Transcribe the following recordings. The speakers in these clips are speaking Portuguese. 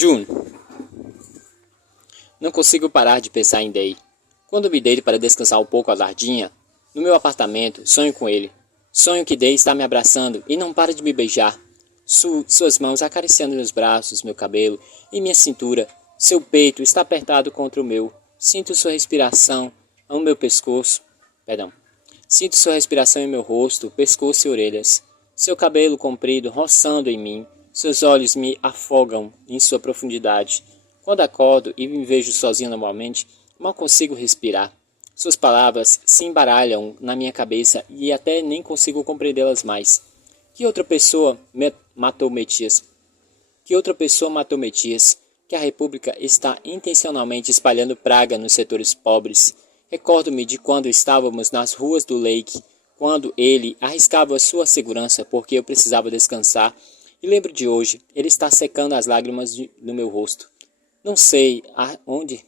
June. Não consigo parar de pensar em Day. Quando me deito para descansar um pouco à tardinha, no meu apartamento, sonho com ele. Sonho que Day está me abraçando e não para de me beijar. Suas mãos acariciando meus braços, meu cabelo e minha cintura. Seu peito está apertado contra o meu. Sinto sua respiração ao meu pescoço. Sinto sua respiração em meu rosto, pescoço e orelhas. Seu cabelo comprido roçando em mim. Seus olhos me afogam em sua profundidade. Quando acordo e me vejo sozinho novamente, mal consigo respirar. Suas palavras se embaralham na minha cabeça e até nem consigo compreendê-las mais. Que outra pessoa matou Metias? Que outra pessoa matou Metias? Que a República está intencionalmente espalhando praga nos setores pobres. Recordo-me de quando estávamos nas ruas do Lake, quando ele arriscava sua segurança porque eu precisava descansar. E lembro de hoje, ele está secando as lágrimas no meu rosto. Não sei onde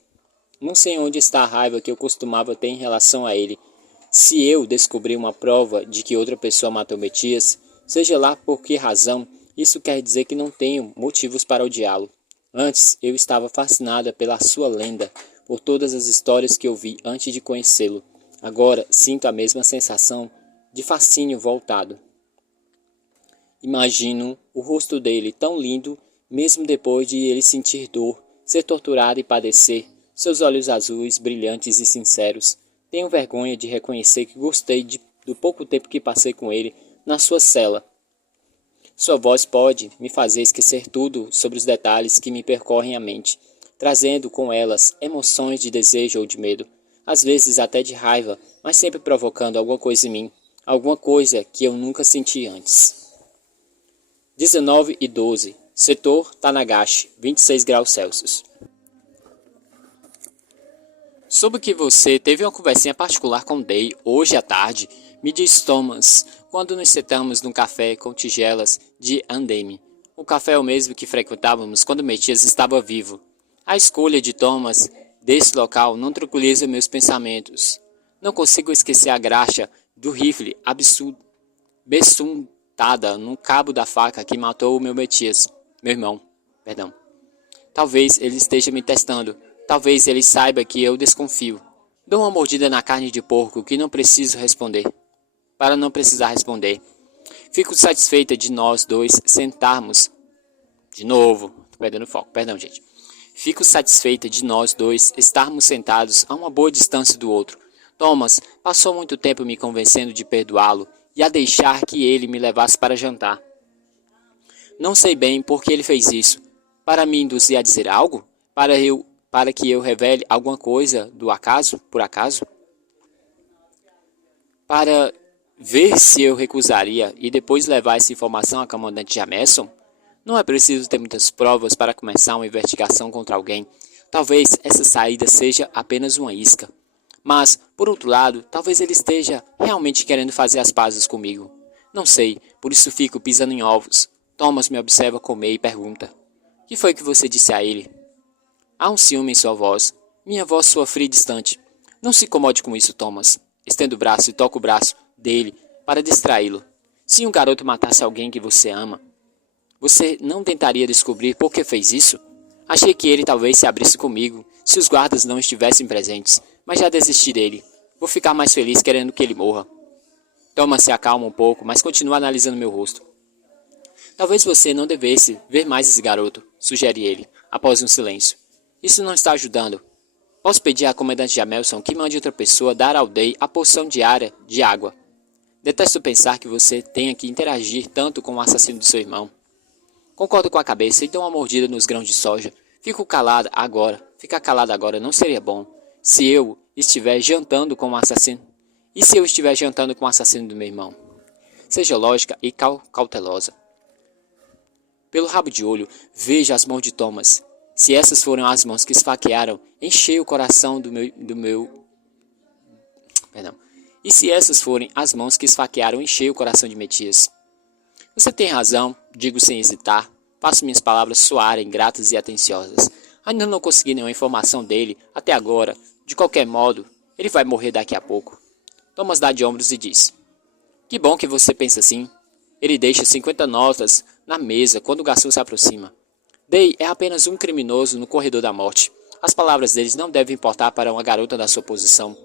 está a raiva que eu costumava ter em relação a ele. Se eu descobrir uma prova de que outra pessoa matou Metias, seja lá por que razão, isso quer dizer que não tenho motivos para odiá-lo. Antes, eu estava fascinada pela sua lenda, por todas as histórias que eu vi antes de conhecê-lo. Agora, sinto a mesma sensação de fascínio voltado. Imagino o rosto dele tão lindo, mesmo depois de ele sentir dor, ser torturado e padecer, seus olhos azuis, brilhantes e sinceros. Tenho vergonha de reconhecer que gostei do pouco tempo que passei com ele na sua cela. Sua voz pode me fazer esquecer tudo sobre os detalhes que me percorrem a mente, trazendo com elas emoções de desejo ou de medo, às vezes até de raiva, mas sempre provocando alguma coisa em mim, alguma coisa que eu nunca senti antes. 19:12, setor Tanagashi, 26 graus Celsius. Soube que você teve uma conversinha particular com Day hoje à tarde, me diz Thomas, quando nos sentamos num café com tigelas de andeme. O café é o mesmo que frequentávamos quando Metias estava vivo. A escolha de Thomas desse local não tranquiliza meus pensamentos. Não consigo esquecer a graxa do rifle besuntada no cabo da faca que matou o meu irmão. Talvez ele esteja me testando. Talvez ele saiba que eu desconfio. Dou uma mordida na carne de porco que não preciso responder. Para não precisar responder. Fico satisfeita de nós dois sentarmos. De novo. Tô perdendo foco. Perdão, gente. Fico satisfeita de nós dois estarmos sentados a uma boa distância do outro. Thomas passou muito tempo me convencendo de perdoá-lo e a deixar que ele me levasse para jantar. Não sei bem por que ele fez isso. Para me induzir a dizer algo? Para que eu revele alguma coisa por acaso? Para ver se eu recusaria e depois levar essa informação à comandante Jameson? Não é preciso ter muitas provas para começar uma investigação contra alguém. Talvez essa saída seja apenas uma isca. Mas, por outro lado, talvez ele esteja realmente querendo fazer as pazes comigo. Não sei, por isso fico pisando em ovos. Thomas me observa comer e pergunta: "O que foi que você disse a ele?" Há um ciúme em sua voz. Minha voz soa fria e distante. Não se incomode com isso, Thomas. Estendo o braço e toco o braço dele para distraí-lo. Se um garoto matasse alguém que você ama, você não tentaria descobrir por que fez isso? Achei que ele talvez se abrisse comigo, se os guardas não estivessem presentes, mas já desisti dele. Vou ficar mais feliz querendo que ele morra. Thomas se acalma um pouco, mas continua analisando meu rosto. Talvez você não devesse ver mais esse garoto, sugere ele, após um silêncio. Isso não está ajudando. Posso pedir à comandante Jameson que mande outra pessoa dar ao Day a porção diária de água. Detesto pensar que você tenha que interagir tanto com o assassino de seu irmão. Concordo com a cabeça e dou uma mordida nos grãos de soja. Ficar calada agora não seria bom. Se eu estiver jantando com o assassino? E se eu estiver jantando com o assassino do meu irmão? Seja lógica e cautelosa. Pelo rabo de olho, veja as mãos de Thomas. Se essas foram as mãos que esfaquearam, enchei o coração E se essas forem as mãos que esfaquearam, enchei o coração de Metias. Você tem razão, digo sem hesitar. Faço minhas palavras soarem gratas e atenciosas. Ainda não consegui nenhuma informação dele, até agora. De qualquer modo, ele vai morrer daqui a pouco. Thomas dá de ombros e diz: "Que bom que você pensa assim." Ele deixa 50 notas na mesa quando o garçom se aproxima. Day é apenas um criminoso no corredor da morte. As palavras deles não devem importar para uma garota da sua posição.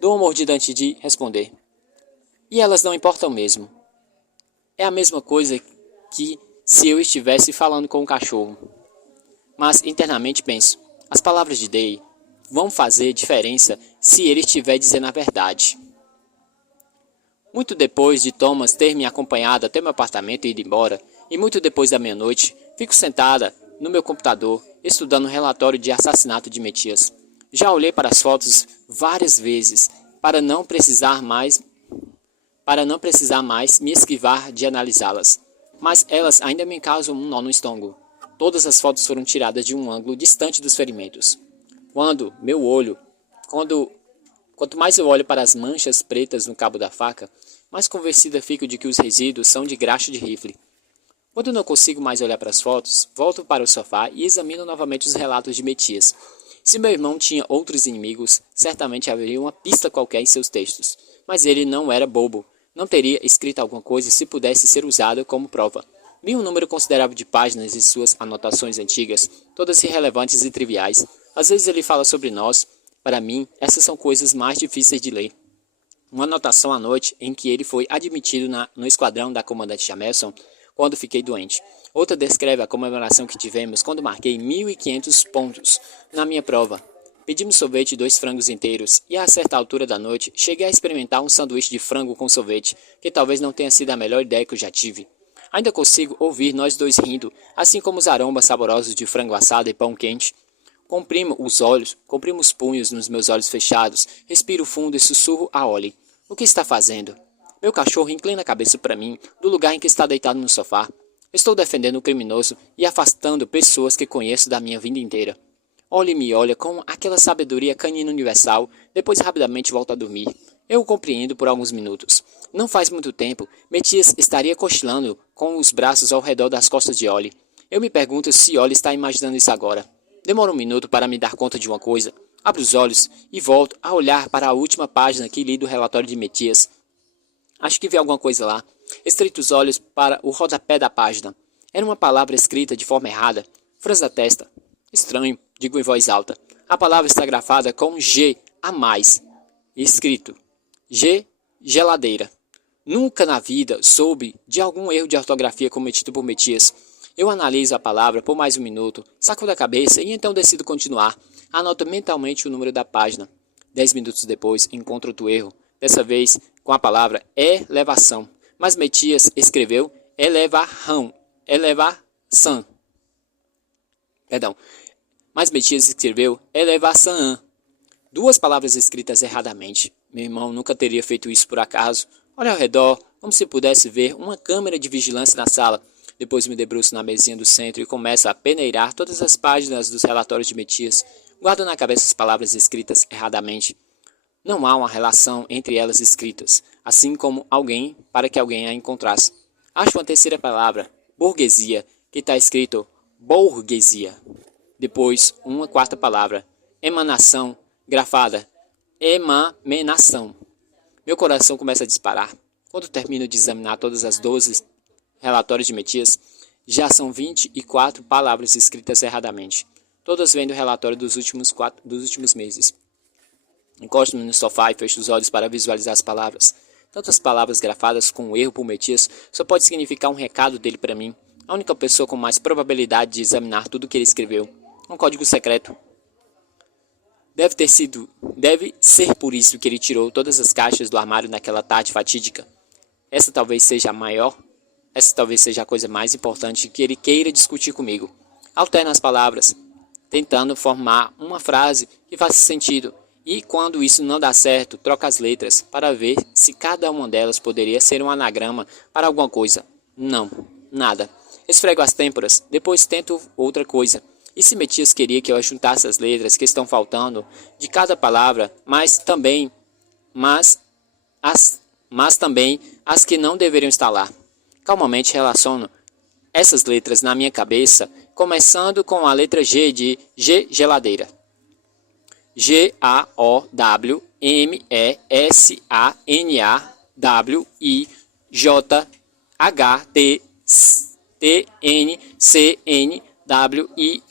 Dou uma mordida antes de responder. E elas não importam mesmo. É a mesma coisa que se eu estivesse falando com um cachorro. Mas internamente penso, as palavras de Day vão fazer diferença se ele estiver dizendo a verdade. Muito depois de Thomas ter me acompanhado até meu apartamento e ido embora, e muito depois da meia-noite, fico sentada no meu computador estudando o relatório de assassinato de Metias. Já olhei para as fotos várias vezes para não precisar mais me esquivar de analisá-las. Mas elas ainda me causam um nó no estômago. Todas as fotos foram tiradas de um ângulo distante dos ferimentos. Quanto mais eu olho para as manchas pretas no cabo da faca, mais convencida fico de que os resíduos são de graxa de rifle. Quando não consigo mais olhar para as fotos, volto para o sofá e examino novamente os relatos de Metias. Se meu irmão tinha outros inimigos, certamente haveria uma pista qualquer em seus textos. Mas ele não era bobo. Não teria escrito alguma coisa se pudesse ser usada como prova. Vi um número considerável de páginas em suas anotações antigas, todas irrelevantes e triviais. Às vezes ele fala sobre nós. Para mim, essas são coisas mais difíceis de ler. Uma anotação à noite em que ele foi admitido no esquadrão da comandante Jameson quando fiquei doente. Outra descreve a comemoração que tivemos quando marquei 1.500 pontos na minha prova. Pedimos sorvete e 2 frangos inteiros, e a certa altura da noite cheguei a experimentar um sanduíche de frango com sorvete, que talvez não tenha sido a melhor ideia que eu já tive. Ainda consigo ouvir nós dois rindo, assim como os aromas saborosos de frango assado e pão quente. Comprimo os punhos nos meus olhos fechados, respiro fundo e sussurro a Ollie. O que está fazendo? Meu cachorro inclina a cabeça para mim, do lugar em que está deitado no sofá. Estou defendendo o criminoso e afastando pessoas que conheço da minha vida inteira. Ollie me olha com aquela sabedoria canina universal, depois rapidamente volta a dormir. Eu o compreendo por alguns minutos. Não faz muito tempo, Metias estaria cochilando com os braços ao redor das costas de Ollie. Eu me pergunto se Ollie está imaginando isso agora. Demora um minuto para me dar conta de uma coisa. Abro os olhos e volto a olhar para a última página que li do relatório de Metias. Acho que vi alguma coisa lá. Estreito os olhos para o rodapé da página. Era uma palavra escrita de forma errada. Franzo a testa. Estranho, digo em voz alta. A palavra está grafada com G a mais. Escrito G, geladeira. Nunca na vida soube de algum erro de ortografia cometido por Metias. Eu analiso a palavra por mais um minuto, saco da cabeça e então decido continuar. Anoto mentalmente o número da página. 10 minutos depois, encontro outro erro. Dessa vez, com a palavra elevação. Mas Metias escreveu elevarrão. Elevação. Perdão. Mas Metias escreveu elevação. 2 palavras escritas erradamente. Meu irmão nunca teria feito isso por acaso. Olha ao redor, como se pudesse ver uma câmera de vigilância na sala. Depois me debruço na mesinha do centro e começo a peneirar todas as páginas dos relatórios de Metias. Guardo na cabeça as palavras escritas erradamente. Não há uma relação entre elas escritas, assim como alguém para que alguém a encontrasse. Acho uma terceira palavra, burguesia, que está escrito bourguesia. Depois, uma quarta palavra, emanação, grafada, emanação. Meu coração começa a disparar. Quando termino de examinar todas as 12 relatórios de Metias, já são 24 palavras escritas erradamente. Todas vêm do relatório dos últimos meses. Encosto-me no sofá e fecho os olhos para visualizar as palavras. Tantas palavras grafadas com um erro por Metias só pode significar um recado dele para mim. A única pessoa com mais probabilidade de examinar tudo o que ele escreveu. Um código secreto. Deve ser por isso que ele tirou todas as caixas do armário naquela tarde fatídica. Essa talvez seja a coisa mais importante que ele queira discutir comigo. Alterna as palavras, tentando formar uma frase que faça sentido. E quando isso não dá certo, troca as letras para ver se cada uma delas poderia ser um anagrama para alguma coisa. Não, nada. Esfrego as têmporas, depois tento outra coisa. E se Metias queria que eu juntasse as letras que estão faltando de cada palavra, mas também as que não deveriam estar lá. Calmamente relaciono essas letras na minha cabeça, começando com a letra G de geladeira. GAOWMESANAWIJHTTNCNDEIRA. W-I-O-P-O-O-M.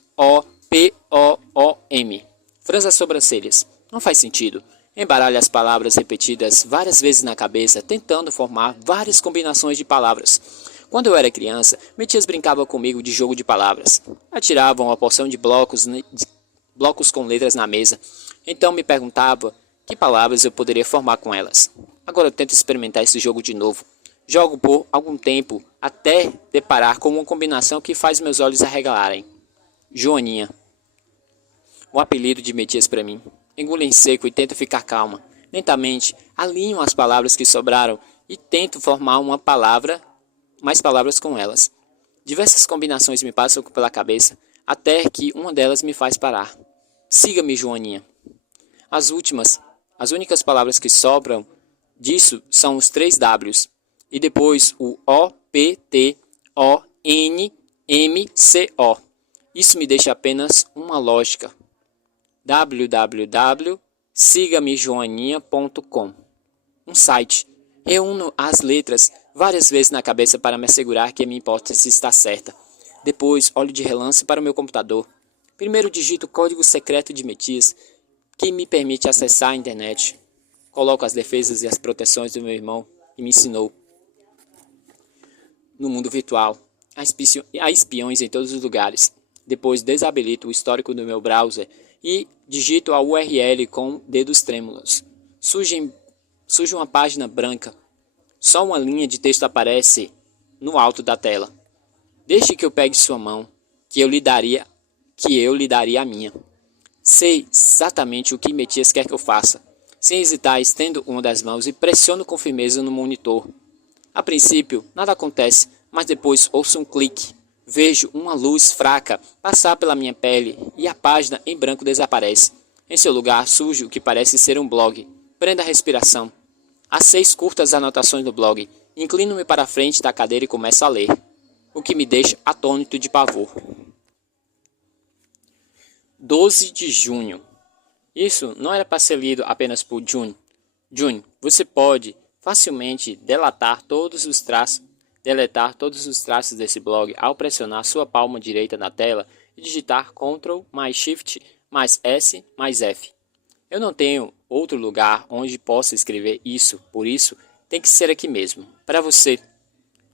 Franza as sobrancelhas. Não faz sentido. Embaralhe as palavras repetidas várias vezes na cabeça, tentando formar várias combinações de palavras. Quando eu era criança, minhas tias brincavam comigo de jogo de palavras. Atiravam uma porção de blocos com letras na mesa. Então me perguntava que palavras eu poderia formar com elas. Agora eu tento experimentar esse jogo de novo. Jogo por algum tempo até deparar com uma combinação que faz meus olhos arregalarem. Joaninha. O apelido de Metias para mim. Engulo em seco e tento ficar calma. Lentamente, alinho as palavras que sobraram e tento formar mais palavras com elas. Diversas combinações me passam pela cabeça, até que uma delas me faz parar. Siga-me, Joaninha. As únicas palavras que sobram disso são os 3 Ws. E depois o O-P-T-O-N-M-C-O. Isso me deixa apenas uma lógica. www.sigamejoaninha.com. Um site. Reúno as letras várias vezes na cabeça para me assegurar que a minha hipótese está certa. Depois olho de relance para o meu computador. Primeiro digito o código secreto de Metias, que me permite acessar a internet. Coloco as defesas e as proteções do meu irmão, que me ensinou. No mundo virtual, há espiões em todos os lugares. Depois desabilito o histórico do meu browser e digito a URL com dedos trêmulos. Surge uma página branca. Só uma linha de texto aparece no alto da tela. Deixe que eu pegue sua mão, que eu lhe daria a minha. Sei exatamente o que Metias quer que eu faça. Sem hesitar, estendo uma das mãos e pressiono com firmeza no monitor. A princípio, nada acontece, mas depois ouço um clique. Vejo uma luz fraca passar pela minha pele e a página em branco desaparece. Em seu lugar surge o que parece ser um blog. Prenda a respiração. Há 6 curtas anotações no blog. Inclino-me para a frente da cadeira e começo a ler, o que me deixa atônito de pavor. 12 de junho. Isso não era para ser lido apenas por June. June, você pode facilmente deletar todos os traços desse blog ao pressionar sua palma direita na tela e digitar Ctrl mais Shift mais S mais F. Eu não tenho outro lugar onde possa escrever isso, por isso tem que ser aqui mesmo. Para você.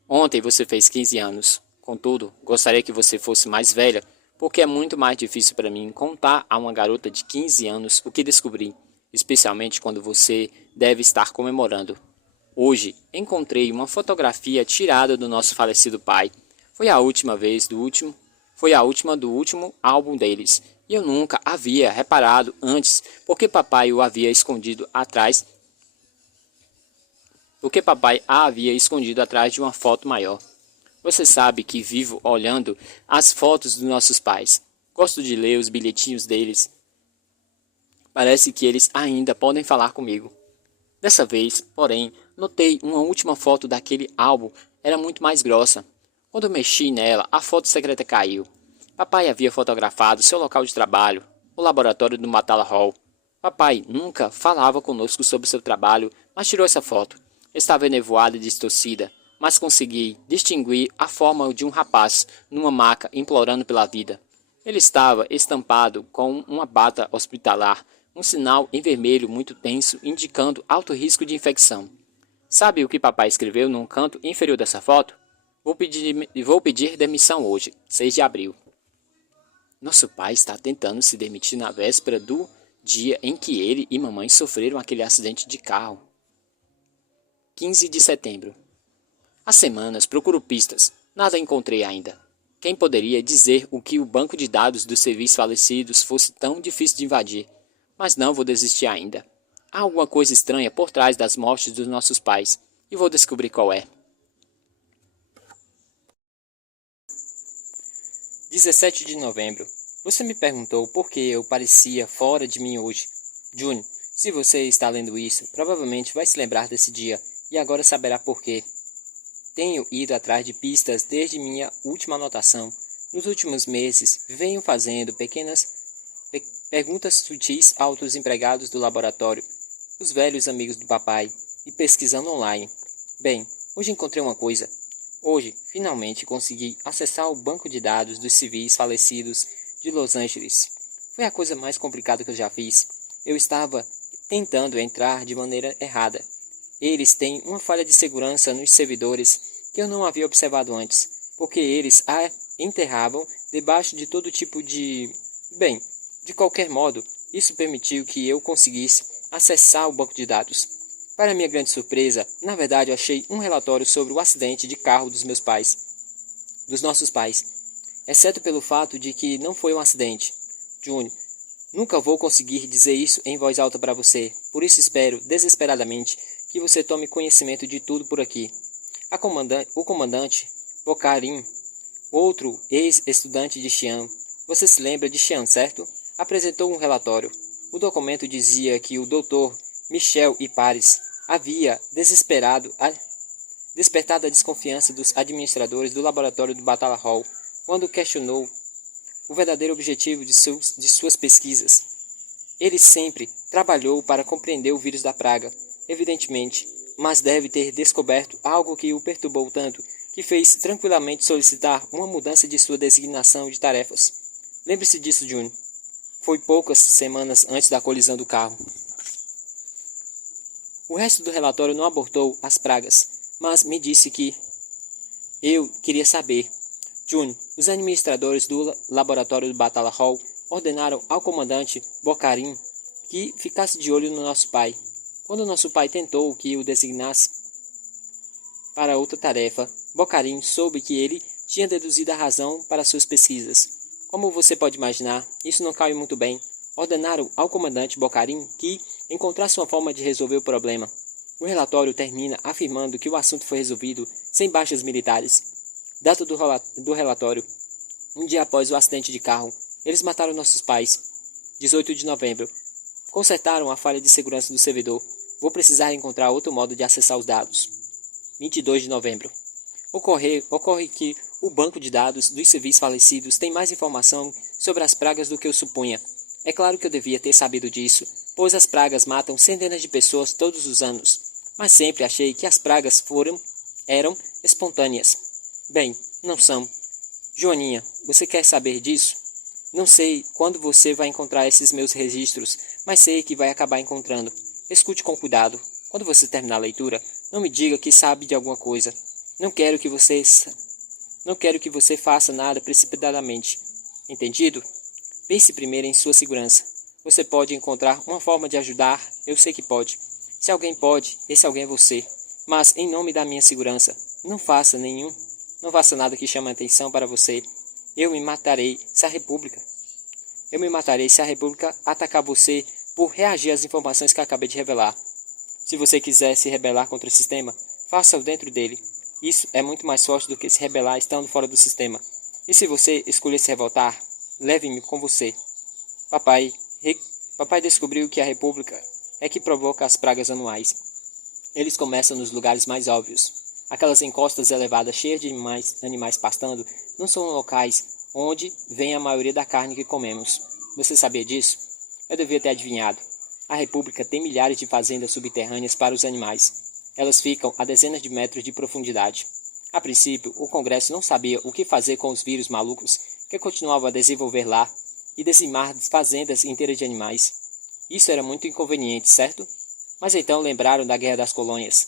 Ontem você fez 15 anos. Contudo, gostaria que você fosse mais velha, porque é muito mais difícil para mim contar a uma garota de 15 anos o que descobri, especialmente quando você deve estar comemorando. Hoje encontrei uma fotografia tirada do nosso falecido pai. Foi a última do último álbum deles, e eu nunca havia reparado antes, porque papai a havia escondido atrás de uma foto maior. Você sabe que vivo olhando as fotos dos nossos pais. Gosto de ler os bilhetinhos deles. Parece que eles ainda podem falar comigo. Dessa vez, porém, notei uma última foto daquele álbum era muito mais grossa. Quando mexi nela, a foto secreta caiu. Papai havia fotografado seu local de trabalho, o laboratório do Matala Hall. Papai nunca falava conosco sobre seu trabalho, mas tirou essa foto. Estava enevoada e distorcida, mas consegui distinguir a forma de um rapaz numa maca implorando pela vida. Ele estava estampado com uma bata hospitalar, um sinal em vermelho muito tenso indicando alto risco de infecção. Sabe o que papai escreveu num canto inferior dessa foto? Vou pedir demissão hoje, 6 de abril. Nosso pai está tentando se demitir na véspera do dia em que ele e mamãe sofreram aquele acidente de carro. 15 de setembro. Há semanas procuro pistas, nada encontrei ainda. Quem poderia dizer o que o banco de dados dos serviços falecidos fosse tão difícil de invadir? Mas não vou desistir ainda. Há alguma coisa estranha por trás das mortes dos nossos pais, e vou descobrir qual é. 17 de novembro. Você me perguntou por que eu parecia fora de mim hoje. June, se você está lendo isso, provavelmente vai se lembrar desse dia, e agora saberá por quê. Tenho ido atrás de pistas desde minha última anotação. Nos últimos meses, venho fazendo pequenas perguntas sutis a outros empregados do laboratório, os velhos amigos do papai, e pesquisando online. Bem, hoje encontrei uma coisa. Hoje, finalmente consegui acessar o banco de dados dos civis falecidos de Los Angeles. Foi a coisa mais complicada que eu já fiz. Eu estava tentando entrar de maneira errada. Eles têm uma falha de segurança nos servidores que eu não havia observado antes, porque eles a enterravam debaixo de todo tipo de... Bem, de qualquer modo, isso permitiu que eu conseguisse acessar o banco de dados. Para minha grande surpresa, na verdade eu achei um relatório sobre o acidente de carro dos nossos pais, exceto pelo fato de que não foi um acidente. Júnior, nunca vou conseguir dizer isso em voz alta para você, por isso espero, desesperadamente, que você tome conhecimento de tudo por aqui. O comandante, Bocarim, outro ex-estudante de Xi'an, você se lembra de Xi'an, certo? Apresentou um relatório. O documento dizia que o Dr. Michel e Paris havia despertado a desconfiança dos administradores do laboratório do Batalla Hall quando questionou o verdadeiro objetivo de suas pesquisas. Ele sempre trabalhou para compreender o vírus da praga, evidentemente, mas deve ter descoberto algo que o perturbou tanto que fez tranquilamente solicitar uma mudança de sua designação de tarefas. Lembre-se disso, Júnior. Foi poucas semanas antes da colisão do carro. O resto do relatório não abordou as pragas, mas me disse que eu queria saber. Júnior, os administradores do laboratório do Batalla Hall ordenaram ao comandante Bocarim que ficasse de olho no nosso pai. Quando nosso pai tentou que o designasse para outra tarefa, Bocarim soube que ele tinha deduzido a razão para suas pesquisas. Como você pode imaginar, isso não caiu muito bem. Ordenaram ao comandante Bocarim que encontrasse uma forma de resolver o problema. O relatório termina afirmando que o assunto foi resolvido sem baixas militares. Data do relatório. Um dia após o acidente de carro, eles mataram nossos pais. 18 de novembro. Consertaram a falha de segurança do servidor. Vou precisar encontrar outro modo de acessar os dados. 22 de novembro. Ocorre que o banco de dados dos civis falecidos tem mais informação sobre as pragas do que eu supunha. É claro que eu devia ter sabido disso, pois as pragas matam centenas de pessoas todos os anos. Mas sempre achei que as pragas eram espontâneas. Bem, não são. Joaninha, você quer saber disso? Não sei quando você vai encontrar esses meus registros, mas sei que vai acabar encontrando. Escute com cuidado. Quando você terminar a leitura, não me diga que sabe de alguma coisa. Não quero que você faça nada precipitadamente. Entendido? Pense primeiro em sua segurança. Você pode encontrar uma forma de ajudar, eu sei que pode. Se alguém pode, esse alguém é você. Mas, em nome da minha segurança, não faça nada que chame a atenção para você. Eu me matarei se a República atacar você por reagir às informações que acabei de revelar. Se você quiser se rebelar contra o sistema, faça-o dentro dele. Isso é muito mais forte do que se rebelar estando fora do sistema. E se você escolher se revoltar, leve-me com você. Papai descobriu que a República é que provoca as pragas anuais. Eles começam nos lugares mais óbvios. Aquelas encostas elevadas cheias de animais pastando não são locais onde vem a maioria da carne que comemos. Você sabia disso? Eu devia ter adivinhado. A República tem milhares de fazendas subterrâneas para os animais. Elas ficam a dezenas de metros de profundidade. A princípio, o Congresso não sabia o que fazer com os vírus malucos que continuavam a desenvolver lá e dizimar fazendas inteiras de animais. Isso era muito inconveniente, certo? Mas então lembraram da Guerra das Colônias.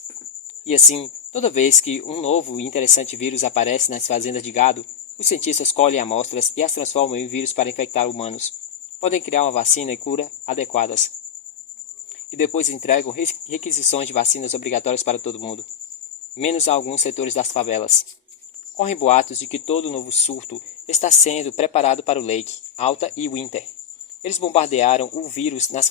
E assim, toda vez que um novo e interessante vírus aparece nas fazendas de gado, os cientistas colhem amostras e as transformam em vírus para infectar humanos. Podem criar uma vacina e cura adequadas. E depois entregam requisições de vacinas obrigatórias para todo mundo, menos a alguns setores das favelas. Correm boatos de que todo novo surto está sendo preparado para o Lake, Alta e Winter. Eles bombeiam o vírus na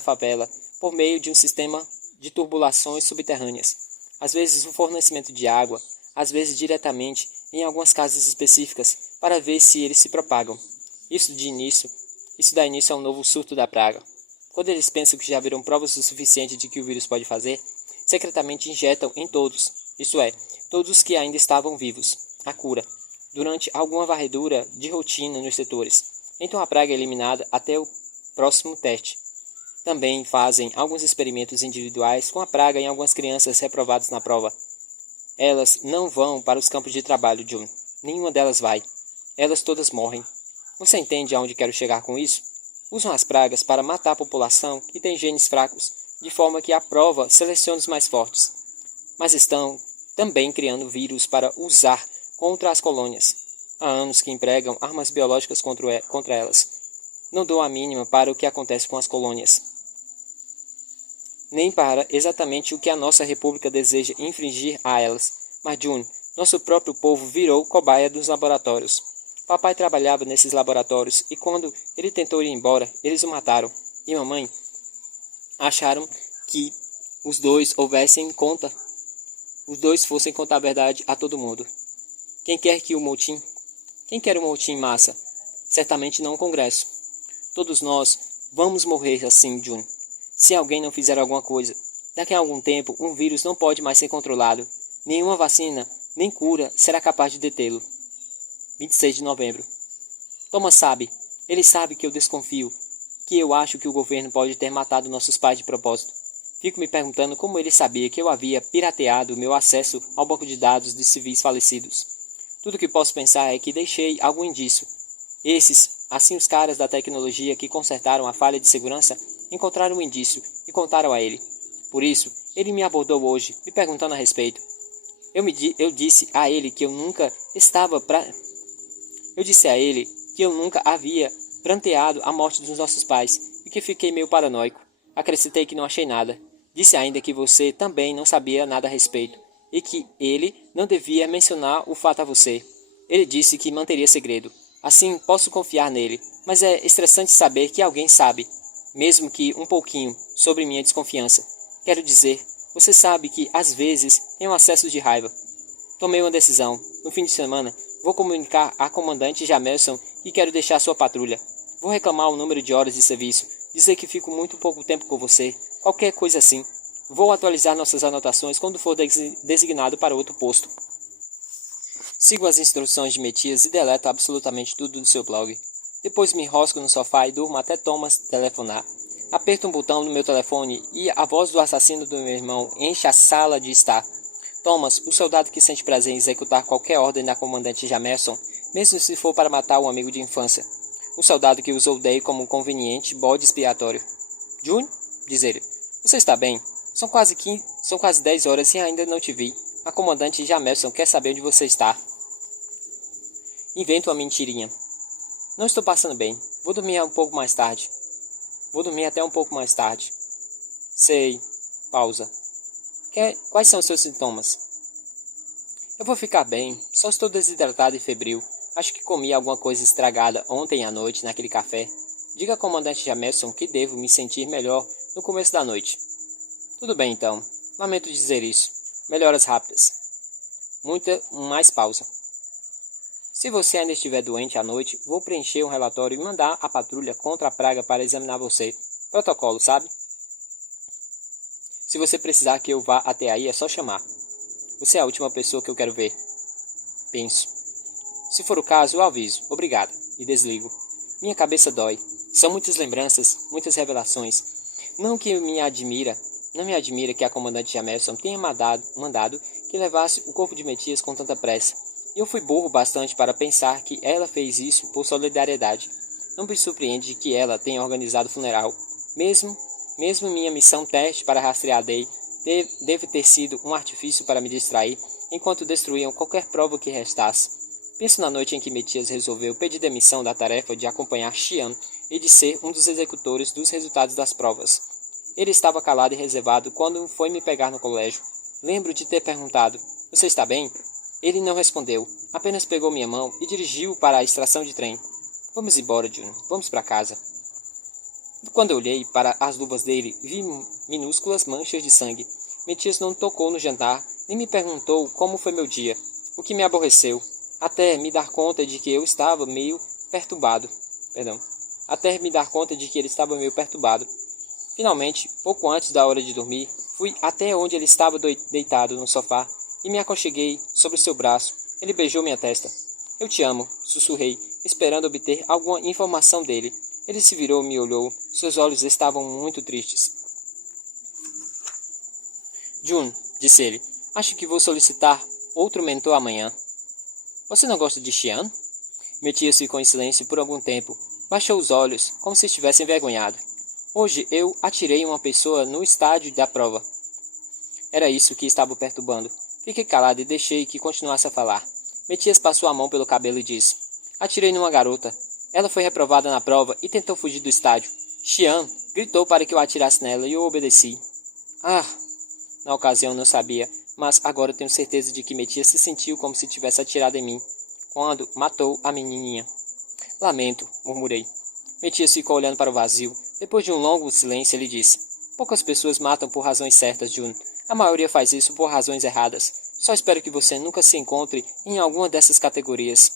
favela por meio de um sistema de tubulações subterrâneas. Às vezes o fornecimento de água, às vezes diretamente em algumas casas específicas para ver se eles se propagam. Isso dá início a um novo surto da praga. Quando eles pensam que já viram provas o suficiente de que o vírus pode fazer, secretamente injetam em todos, isto é, todos os que ainda estavam vivos, a cura, durante alguma varredura de rotina nos setores. Então a praga é eliminada até o próximo teste. também fazem alguns experimentos individuais com a praga em algumas crianças reprovadas na prova. Elas não vão para os campos de trabalho, John. Nenhuma delas vai. Elas todas morrem. Você entende aonde quero chegar com isso? Usam as pragas para matar a população que tem genes fracos, de forma que a prova seleciona os mais fortes. Mas estão também criando vírus para usar contra as colônias. Há anos que empregam armas biológicas contra elas. Não dou a mínima para o que acontece com as colônias, nem para exatamente o que a nossa república deseja infringir a elas. Mas, June, nosso próprio povo virou cobaia dos laboratórios. Papai trabalhava nesses laboratórios e quando ele tentou ir embora, eles o mataram. E mamãe acharam que os dois fossem contar a verdade a todo mundo. Quem quer o motim em massa? Certamente não o Congresso. Todos nós vamos morrer assim, June. Se alguém não fizer alguma coisa, daqui a algum tempo um vírus não pode mais ser controlado. Nenhuma vacina, nem cura será capaz de detê-lo. 26 de novembro. Thomas sabe. Ele sabe que eu desconfio. Que eu acho que o governo pode ter matado nossos pais de propósito. Fico me perguntando como ele sabia que eu havia pirateado meu acesso ao banco de dados de civis falecidos. Tudo que posso pensar é que deixei algum indício. Os caras da tecnologia que consertaram a falha de segurança, encontraram um indício e contaram a ele. Por isso, ele me abordou hoje, me perguntando a respeito. Eu disse a ele que eu nunca havia pranteado a morte dos nossos pais e que fiquei meio paranoico. Acrescentei que não achei nada. Disse ainda que você também não sabia nada a respeito e que ele não devia mencionar o fato a você. Ele disse que manteria segredo. Assim, posso confiar nele, mas é estressante saber que alguém sabe, mesmo que um pouquinho, sobre minha desconfiança. Quero dizer, você sabe que às vezes tenho acesso de raiva. Tomei uma decisão. No fim de semana, vou comunicar à comandante Jamelson que quero deixar sua patrulha. Vou reclamar o número de horas de serviço, dizer que fico muito pouco tempo com você, qualquer coisa assim. Vou atualizar nossas anotações quando for designado para outro posto. Sigo as instruções de Metias e deleto absolutamente tudo do seu blog. Depois me enrosco no sofá e durmo até Thomas telefonar. Aperto um botão no meu telefone e a voz do assassino do meu irmão enche a sala de estar. Thomas, o soldado que sente prazer em executar qualquer ordem da comandante Jamerson, mesmo se for para matar um amigo de infância. O soldado que usou Day como um conveniente bode expiatório. June? Diz ele. Você está bem? São quase 10 horas e ainda não te vi. A comandante Jamerson quer saber onde você está. Invento uma mentirinha. Não estou passando bem. Vou dormir um pouco mais tarde. Vou dormir até um pouco mais tarde. Sei. Pausa. Quais são os seus sintomas? Eu vou ficar bem. Só estou desidratado e febril. Acho que comi alguma coisa estragada ontem à noite naquele café. Diga ao comandante Jamerson que devo me sentir melhor no começo da noite. Tudo bem, então. Lamento dizer isso. Melhoras rápidas. Mais pausa. Se você ainda estiver doente à noite, vou preencher um relatório e mandar a patrulha contra a praga para examinar você. Protocolo, sabe? Se você precisar que eu vá até aí, é só chamar. Você é a última pessoa que eu quero ver. Penso. Se for o caso, eu aviso. Obrigado. E desligo. Minha cabeça dói. São muitas lembranças, muitas revelações. Não me admira que a comandante Jamerson tenha mandado que levasse o corpo de Metias com tanta pressa. E eu fui burro bastante para pensar que ela fez isso por solidariedade. Não me surpreende que ela tenha organizado o funeral. Mesmo minha missão teste para rastrear Day deve ter sido um artifício para me distrair, enquanto destruíam qualquer prova que restasse. Penso na noite em que Metias resolveu pedir demissão da tarefa de acompanhar Xian e de ser um dos executores dos resultados das provas. Ele estava calado e reservado quando foi me pegar no colégio. Lembro de ter perguntado, você está bem? Ele não respondeu, apenas pegou minha mão e dirigiu para a estação de trem. Vamos embora, June. Vamos para casa. Quando eu olhei para as luvas dele, vi minúsculas manchas de sangue. Metias não tocou no jantar, nem me perguntou como foi meu dia, o que me aborreceu, até me dar conta de que eu estava meio perturbado. Finalmente, pouco antes da hora de dormir, fui até onde ele estava deitado no sofá e me aconcheguei sobre seu braço. Ele beijou minha testa. Eu te amo, sussurrei, esperando obter alguma informação dele. Ele se virou e me olhou. Seus olhos estavam muito tristes. Jun, disse ele, acho que vou solicitar outro mentor amanhã. Você não gosta de Xian? Meu tio ficou em silêncio por algum tempo. Baixou os olhos, como se estivesse envergonhado. Hoje eu atirei uma pessoa no estádio da prova. Era isso que estava o perturbando. Fiquei calado e deixei que continuasse a falar. Metias passou a mão pelo cabelo e disse: atirei numa garota. Ela foi reprovada na prova e tentou fugir do estádio. Xian gritou para que eu atirasse nela e eu obedeci. Ah! Na ocasião não sabia, mas agora tenho certeza de que Metias se sentiu como se tivesse atirado em mim, quando matou a menininha. Lamento, murmurei. Metias ficou olhando para o vazio. Depois de um longo silêncio, ele disse: poucas pessoas matam por razões certas, Jun. A maioria faz isso por razões erradas. Só espero que você nunca se encontre em alguma dessas categorias.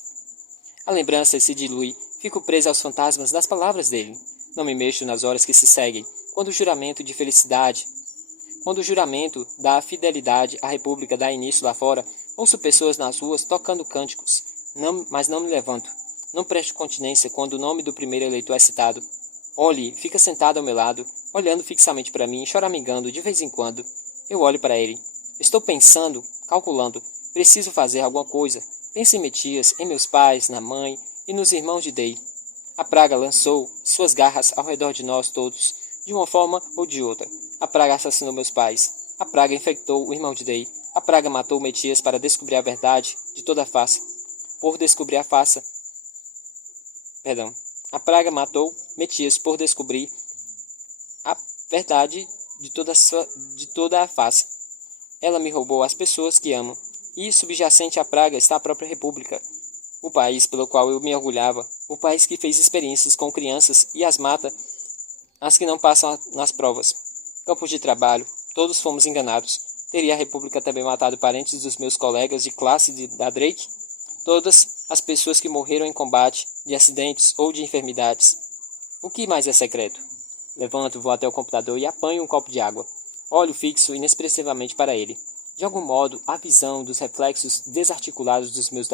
A lembrança se dilui. Fico preso aos fantasmas das palavras dele. Não me mexo nas horas que se seguem, quando o juramento de felicidade, quando o juramento da fidelidade à República dá início lá fora, ouço pessoas nas ruas tocando cânticos, mas não me levanto. Não presto continência quando o nome do primeiro eleitor é citado. Olhe, fica sentado ao meu lado, olhando fixamente para mim, choramingando de vez em quando. Eu olho para ele. Estou pensando, calculando. Preciso fazer alguma coisa. Penso em Metias, em meus pais, na mãe e nos irmãos de Dei. A praga lançou suas garras ao redor de nós todos, de uma forma ou de outra. A praga assassinou meus pais. A praga infectou o irmão de Dei. A praga matou Metias para descobrir a verdade de toda a face. Por descobrir a face. Perdão. A praga matou Metias por descobrir a verdade de toda a face. Ela me roubou as pessoas que amo. E subjacente à praga está a própria República. O país pelo qual eu me orgulhava. O país que fez experiências com crianças e as mata, as que não passam nas provas. Campos de trabalho. Todos fomos enganados. Teria a República também matado parentes dos meus colegas de classe da Drake? Todas as pessoas que morreram em combate, de acidentes ou de enfermidades. O que mais é secreto? Levanto, vou até o computador e apanho um copo de água. Olho fixo inexpressivamente para ele. De algum modo, a visão dos reflexos desarticulados dos meus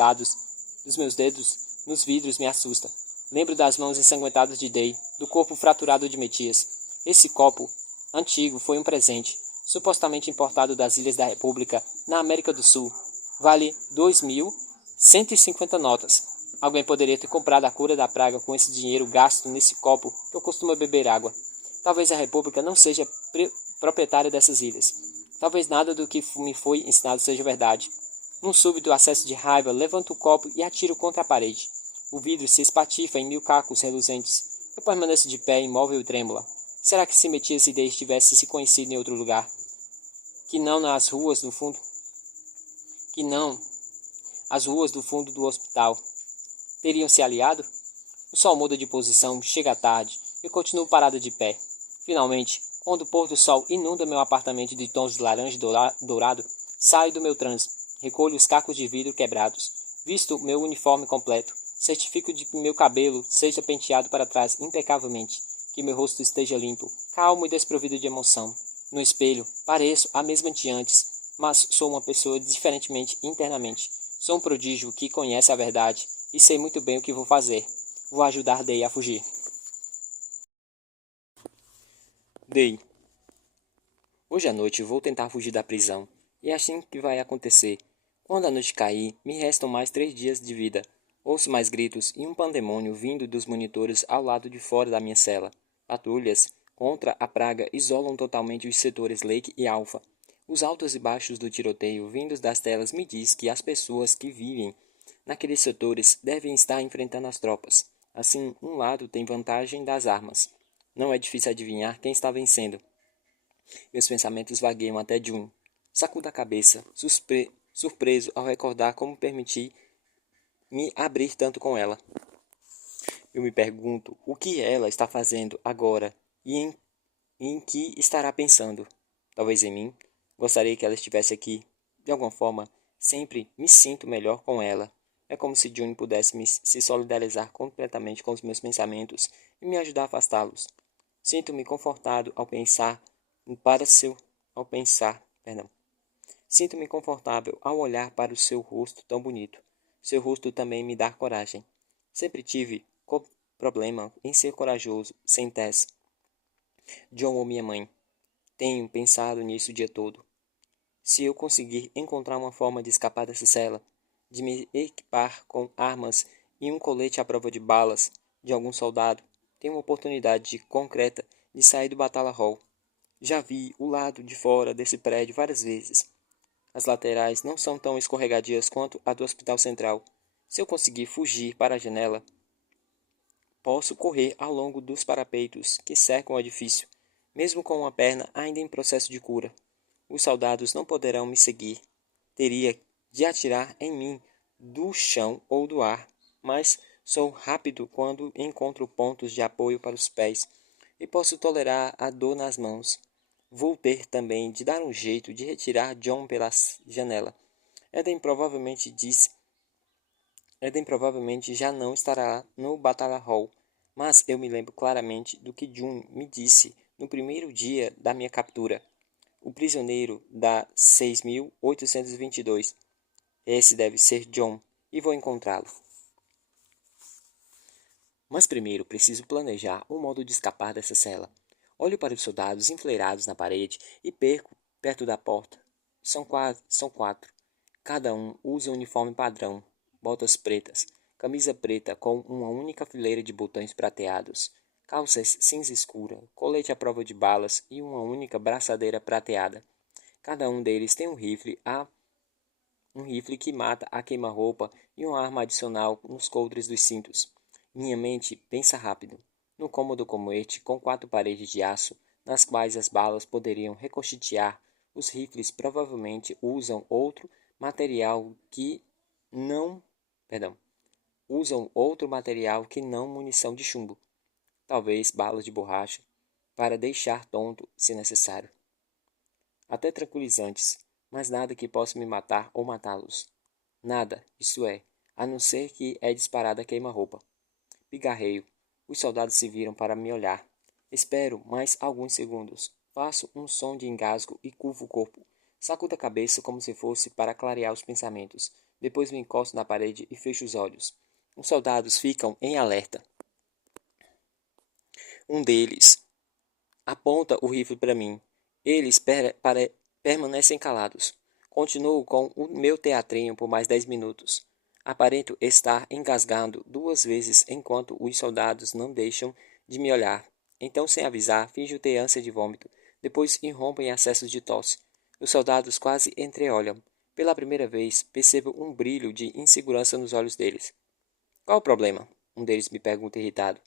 dedos nos vidros me assusta. Lembro das mãos ensanguentadas de Day, do corpo fraturado de Metias. Esse copo, antigo, foi um presente, supostamente importado das Ilhas da República, na América do Sul. Vale 2.150 notas. Alguém poderia ter comprado a cura da praga com esse dinheiro gasto nesse copo que eu costumo beber água. Talvez a República não seja proprietária dessas ilhas. Talvez nada do que me foi ensinado seja verdade. Num súbito acesso de raiva, levanto o copo e atiro contra a parede. O vidro se espatifa em mil cacos reluzentes. Eu permaneço de pé, imóvel e trêmula. Será que se Metias e Day tivessem se conhecido em outro lugar? Que não nas ruas do fundo? Que não as ruas do fundo do hospital? Teriam se aliado? O sol muda de posição, chega à tarde, e continuo parado de pé. Finalmente, quando o pôr do sol inunda meu apartamento de tons de laranja e dourado, saio do meu transe, recolho os cacos de vidro quebrados, visto meu uniforme completo, certifico de que meu cabelo seja penteado para trás impecavelmente, que meu rosto esteja limpo, calmo e desprovido de emoção. No espelho, pareço a mesma de antes, mas sou uma pessoa diferentemente internamente. Sou um prodígio que conhece a verdade e sei muito bem o que vou fazer. Vou ajudar Day a fugir. Day. Hoje à noite vou tentar fugir da prisão. E é assim que vai acontecer. Quando a noite cair, me restam mais 3 dias de vida. Ouço mais gritos e um pandemônio vindo dos monitores ao lado de fora da minha cela. Patrulhas contra a praga isolam totalmente os setores Lake e Alpha. Os altos e baixos do tiroteio vindos das telas me diz que as pessoas que vivem naqueles setores devem estar enfrentando as tropas. Assim, um lado tem vantagem das armas. Não é difícil adivinhar quem está vencendo. Meus pensamentos vagueiam até June. Sacudo a cabeça, surpreso ao recordar como permiti me abrir tanto com ela. Eu me pergunto o que ela está fazendo agora e em que estará pensando. Talvez em mim. Gostaria que ela estivesse aqui. De alguma forma, sempre me sinto melhor com ela. É como se June pudesse se solidarizar completamente com os meus pensamentos e me ajudar a afastá-los. Sinto-me confortado ao pensar perdão. Sinto-me confortável ao olhar para o seu rosto tão bonito. Seu rosto também me dá coragem. Sempre tive problema em ser corajoso sem Tess, John ou minha mãe. Tenho pensado nisso o dia todo. Se eu conseguir encontrar uma forma de escapar dessa cela, de me equipar com armas e um colete à prova de balas de algum soldado, tenho uma oportunidade concreta de sair do Batalha Hall. Já vi o lado de fora desse prédio várias vezes. As laterais não são tão escorregadias quanto a do Hospital Central. Se eu conseguir fugir para a janela, posso correr ao longo dos parapeitos que cercam o edifício, mesmo com uma perna ainda em processo de cura. Os soldados não poderão me seguir. Teria de atirar em mim do chão ou do ar, mas sou rápido quando encontro pontos de apoio para os pés e posso tolerar a dor nas mãos. Vou ter também de dar um jeito de retirar John pela janela. Eden provavelmente já não estará no Batalha Hall, mas eu me lembro claramente do que Jun me disse no primeiro dia da minha captura. O prisioneiro da 6.822. Esse deve ser John, e vou encontrá-lo. Mas primeiro preciso planejar um modo de escapar dessa cela. Olho para os soldados enfileirados na parede e perco perto da porta. São quatro. Cada um usa um uniforme padrão, botas pretas, camisa preta com uma única fileira de botões prateados, calças cinza escura, colete à prova de balas e uma única braçadeira prateada. Cada um deles tem um rifle que mata a queima-roupa e uma arma adicional nos coldres dos cintos. Minha mente pensa rápido. Num cômodo como este, com 4 paredes de aço, nas quais as balas poderiam ricochetear, os rifles provavelmente material que não, usam outro material que não munição de chumbo, talvez balas de borracha, para deixar tonto se necessário. Até tranquilizantes, mas nada que possa me matar ou matá-los. Nada, isto é, a não ser que é disparada queima-roupa. Pigarreio. Os soldados se viram para me olhar. Espero mais alguns segundos. Faço um som de engasgo e curvo o corpo. Sacudo a cabeça como se fosse para clarear os pensamentos. Depois me encosto na parede e fecho os olhos. Os soldados ficam em alerta. Um deles aponta o rifle para mim. Eles permanecem calados. Continuo com o meu teatrinho por mais 10 minutos. Aparento estar engasgando 2 vezes enquanto os soldados não deixam de me olhar. Então, sem avisar, finjo ter ânsia de vômito. Depois irrompo em acessos de tosse. Os soldados quase entreolham. Pela primeira vez, percebo um brilho de insegurança nos olhos deles. Qual o problema? Um deles me pergunta irritado.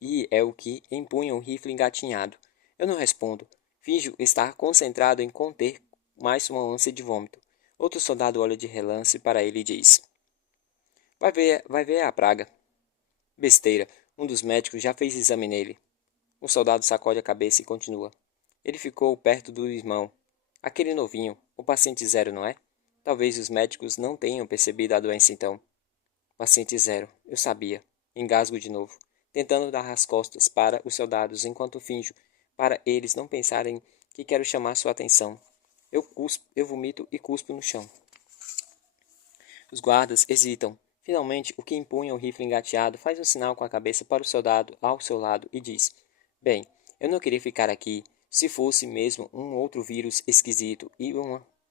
E é o que empunha um rifle engatinhado. Eu não respondo. Finjo estar concentrado em conter mais uma ânsia de vômito. Outro soldado olha de relance para ele e diz: Vai ver a praga. Besteira. Um dos médicos já fez exame nele. O soldado sacode a cabeça e continua. Ele ficou perto do irmão. Aquele novinho, o paciente zero, não é? Talvez os médicos não tenham percebido a doença então. Paciente zero. Eu sabia. Engasgo de novo, tentando dar as costas para os soldados enquanto finjo, para eles não pensarem que quero chamar sua atenção. Eu vomito e cuspo no chão. Os guardas hesitam. Finalmente, o que empunha o rifle engateado faz um sinal com a cabeça para o soldado ao seu lado e diz: Bem, eu não queria ficar aqui se fosse mesmo um outro vírus esquisito e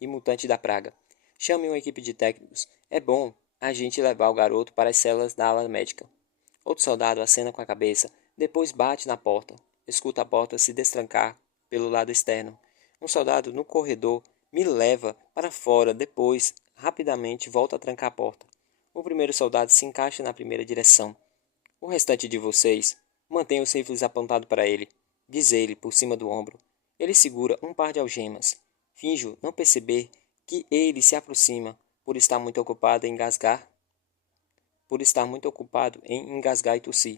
mutante da praga. Chame uma equipe de técnicos. É bom a gente levar o garoto para as celas da ala médica. Outro soldado acena com a cabeça, depois bate na porta. Escuta a porta se destrancar pelo lado externo. Um soldado no corredor me leva para fora, depois, rapidamente, volta a trancar a porta. O primeiro soldado se encaixa na primeira direção. O restante de vocês, mantenha os rifles apontados para ele, diz ele por cima do ombro. Ele segura um par de algemas. Finjo não perceber que ele se aproxima por estar muito ocupado em engasgar e tossir.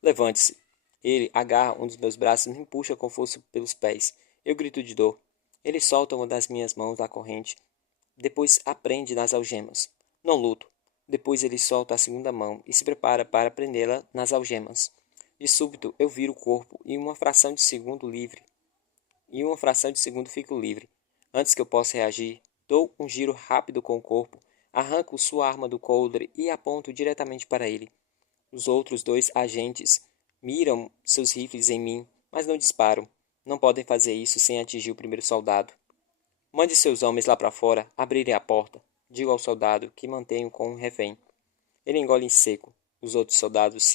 Levante-se. Ele agarra um dos meus braços e me puxa com força pelos pés. Eu grito de dor. Ele solta uma das minhas mãos da corrente. Depois a prende nas algemas. Não luto. Depois ele solta a segunda mão e se prepara para prendê-la nas algemas. De súbito eu viro o corpo e uma fração de segundo fico livre. Antes que eu possa reagir, dou um giro rápido com o corpo, arranco sua arma do coldre e aponto diretamente para ele. Os outros 2 agentes miram seus rifles em mim, mas não disparam. Não podem fazer isso sem atingir o primeiro soldado. Mande seus homens lá para fora abrirem a porta. Digo ao soldado que mantenho com um refém. Ele engole em seco. Os outros soldados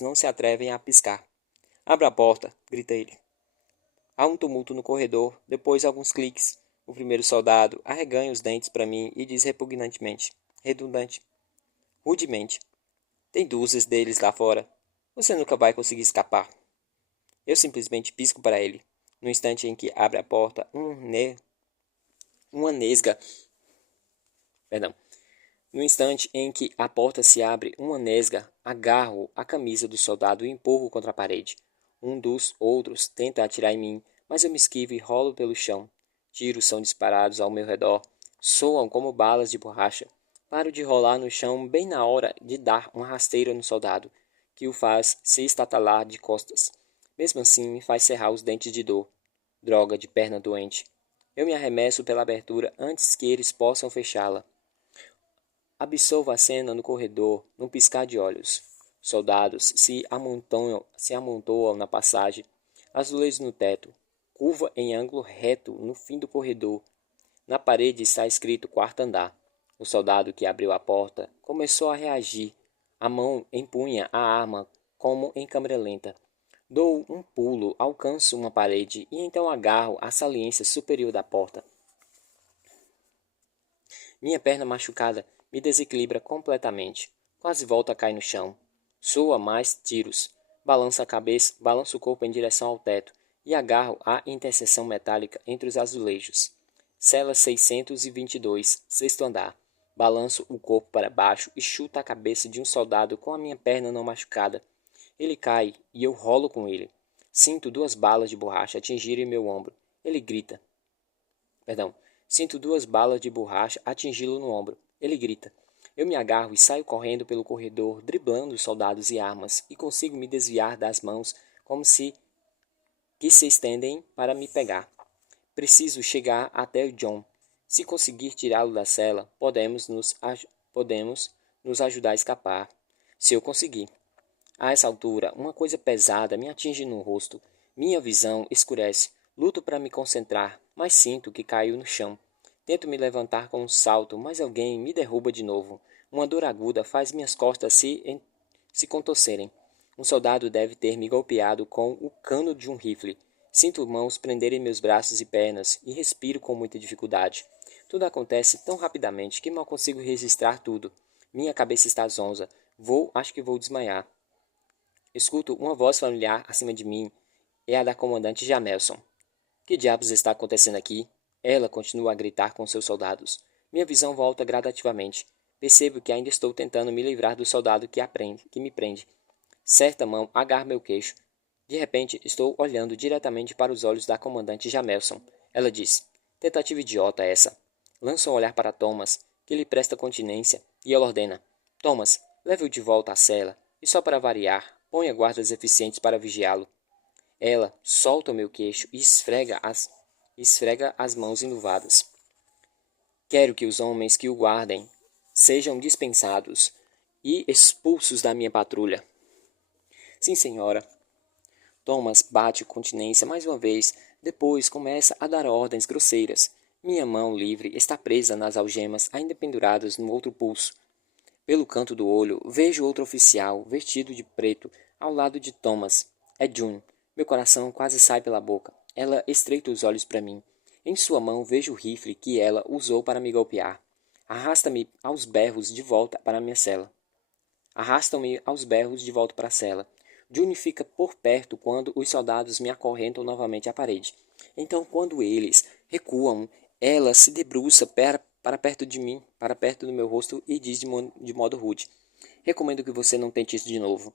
não se atrevem a piscar. Abra a porta, grita ele. Há um tumulto no corredor, depois alguns cliques. O primeiro soldado arreganha os dentes para mim e diz rudemente. Tem dúzias deles lá fora. Você nunca vai conseguir escapar. Eu simplesmente pisco para ele. No instante em que abre a porta, uma nesga... Perdão. No instante em que a porta se abre, uma nesga, agarro a camisa do soldado e empurro contra a parede. Um dos outros tenta atirar em mim, mas eu me esquivo e rolo pelo chão. Tiros são disparados ao meu redor. Soam como balas de borracha. Paro de rolar no chão bem na hora de dar uma rasteira no soldado, que o faz se estatalar de costas. Mesmo assim, me faz cerrar os dentes de dor. Droga de perna doente. Eu me arremesso pela abertura antes que eles possam fechá-la. Absolvo a cena no corredor, num piscar de olhos. Soldados se amontoam na passagem, azulejos no teto, curva em ângulo reto no fim do corredor. Na parede está escrito quarto andar. O soldado que abriu a porta começou a reagir. A mão empunha a arma como em câmera lenta. Dou um pulo, alcanço uma parede e então agarro a saliência superior da porta. Minha perna machucada me desequilibra completamente. Quase volto a cair no chão. Soa mais tiros. Balanço a cabeça, balanço o corpo em direção ao teto e agarro a interseção metálica entre os azulejos. Cela 622, sexto andar. Balanço o corpo para baixo e chuto a cabeça de um soldado com a minha perna não machucada. Ele cai e eu rolo com ele. Sinto 2 balas de borracha atingirem meu ombro. Ele grita. Sinto 2 balas de borracha atingi-lo no ombro. Ele grita. Eu me agarro e saio correndo pelo corredor, driblando os soldados e armas, e consigo me desviar das mãos como que se estendem para me pegar. Preciso chegar até o John. Se conseguir tirá-lo da cela, podemos nos ajudar a escapar. Se eu conseguir. A essa altura, uma coisa pesada me atinge no rosto. Minha visão escurece. Luto para me concentrar, mas sinto que caiu no chão. Tento me levantar com um salto, mas alguém me derruba de novo. Uma dor aguda faz minhas costas se contorcerem. Um soldado deve ter me golpeado com o cano de um rifle. Sinto mãos prenderem meus braços e pernas e respiro com muita dificuldade. Tudo acontece tão rapidamente que mal consigo registrar tudo. Minha cabeça está zonza. Acho que vou desmaiar. Escuto uma voz familiar acima de mim. É a da comandante Jamelson. Que diabos está acontecendo aqui? Ela continua a gritar com seus soldados. Minha visão volta gradativamente. Percebo que ainda estou tentando me livrar do soldado que me prende. Certa mão agarra meu queixo. De repente, estou olhando diretamente para os olhos da comandante Jamelson. Ela diz, tentativa idiota essa. Lança um olhar para Thomas, que lhe presta continência, e ela ordena, Thomas, leve-o de volta à cela, e só para variar, ponha guardas eficientes para vigiá-lo. Ela solta o meu queixo e esfrega as mãos enluvadas. Quero que os homens que o guardem sejam dispensados e expulsos da minha patrulha. Sim, senhora. Thomas bate continência mais uma vez, depois começa a dar ordens grosseiras. Minha mão livre está presa nas algemas ainda penduradas no outro pulso. Pelo canto do olho, vejo outro oficial, vestido de preto, ao lado de Thomas. É June. Meu coração quase sai pela boca. Ela estreita os olhos para mim. Em sua mão vejo o rifle que ela usou para me golpear. Arrasta-me aos berros de volta para minha cela. Arrastam-me aos berros de volta para a cela. June fica por perto quando os soldados me acorrentam novamente à parede. Então, quando eles recuam, ela se debruça para perto de mim, para perto do meu rosto e diz de modo rude. Recomendo que você não tente isso de novo.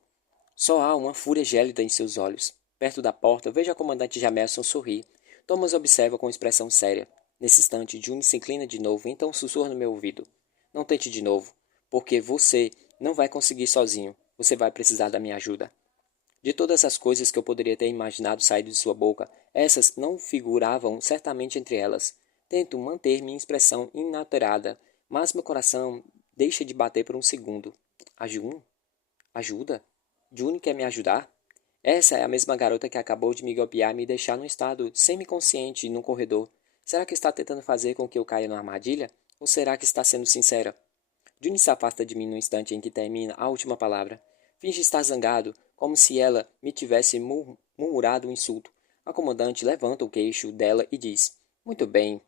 Só há uma fúria gélida em seus olhos. Perto da porta, vejo a comandante Jamelson sorrir. Thomas observa com expressão séria. Nesse instante, June se inclina de novo, então sussurra no meu ouvido. Não tente de novo, porque você não vai conseguir sozinho. Você vai precisar da minha ajuda. De todas as coisas que eu poderia ter imaginado sair de sua boca, essas não figuravam certamente entre elas. Tento manter minha expressão inalterada, mas meu coração deixa de bater por um segundo. A June? Ajuda? June quer me ajudar? Essa é a mesma garota que acabou de me golpear e me deixar num estado semi-consciente no corredor. Será que está tentando fazer com que eu caia numa armadilha? Ou será que está sendo sincera? June se afasta de mim no instante em que termina a última palavra. Finge estar zangado, como se ela me tivesse murmurado um insulto. A comandante levanta o queixo dela e diz: Muito bem,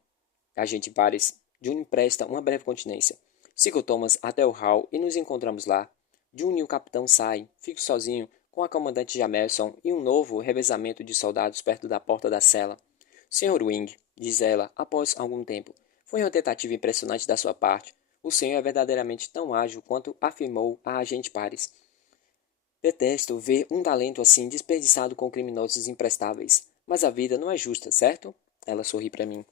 agente Pares. June presta uma breve continência. Siga o Thomas até o hall e nos encontramos lá. June e o capitão saem. Fico sozinho, com a comandante Jamerson e um novo revezamento de soldados perto da porta da cela. Senhor Wing, diz ela, após algum tempo, foi uma tentativa impressionante da sua parte. O senhor é verdadeiramente tão ágil quanto afirmou a agente Pares. Detesto ver um talento assim desperdiçado com criminosos imprestáveis. Mas a vida não é justa, certo? Ela sorri para mim.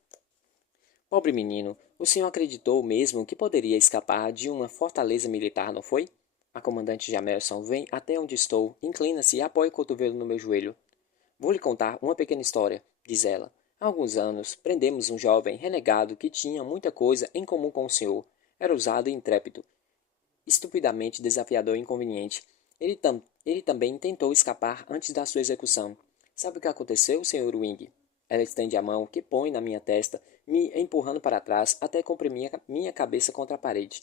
Pobre menino, o senhor acreditou mesmo que poderia escapar de uma fortaleza militar, não foi? A comandante Jamerson vem até onde estou, inclina-se e apoia o cotovelo no meu joelho. Vou lhe contar uma pequena história, diz ela. Há alguns anos, prendemos um jovem renegado que tinha muita coisa em comum com o senhor. Era ousado e intrépido, estupidamente desafiador e inconveniente. Ele também tentou escapar antes da sua execução. Sabe o que aconteceu, Sr. Wing? Ela estende a mão, que põe na minha testa, me empurrando para trás até comprimir minha cabeça contra a parede.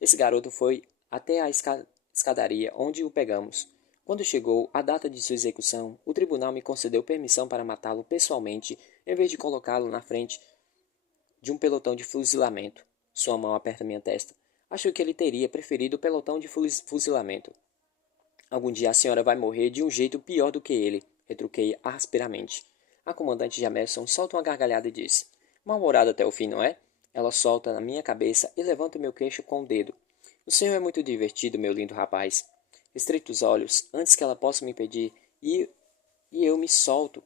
Esse garoto foi até a escadaria onde o pegamos. Quando chegou a data de sua execução, o tribunal me concedeu permissão para matá-lo pessoalmente, em vez de colocá-lo na frente de um pelotão de fuzilamento. Sua mão aperta minha testa. Acho que ele teria preferido o pelotão de fuzilamento. Algum dia a senhora vai morrer de um jeito pior do que ele, retruquei asperamente. A comandante Jamerson solta uma gargalhada e diz: Mal-humorado até o fim, não é? Ela solta na minha cabeça e levanta meu queixo com o dedo. O senhor é muito divertido, meu lindo rapaz. Estreito os olhos, antes que ela possa me impedir, e eu me solto.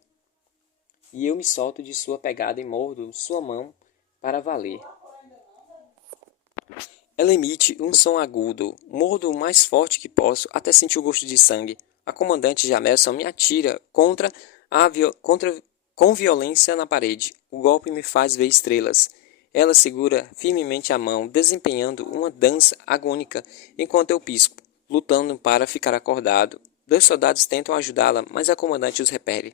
E eu me solto de sua pegada e mordo sua mão para valer. Ela emite um som agudo, mordo o mais forte que posso até sentir o gosto de sangue. A comandante Jamerson me atira com violência na parede. O golpe me faz ver estrelas. Ela segura firmemente a mão, desempenhando uma dança agônica, enquanto eu pisco, lutando para ficar acordado. 2 soldados tentam ajudá-la, mas a comandante os repele.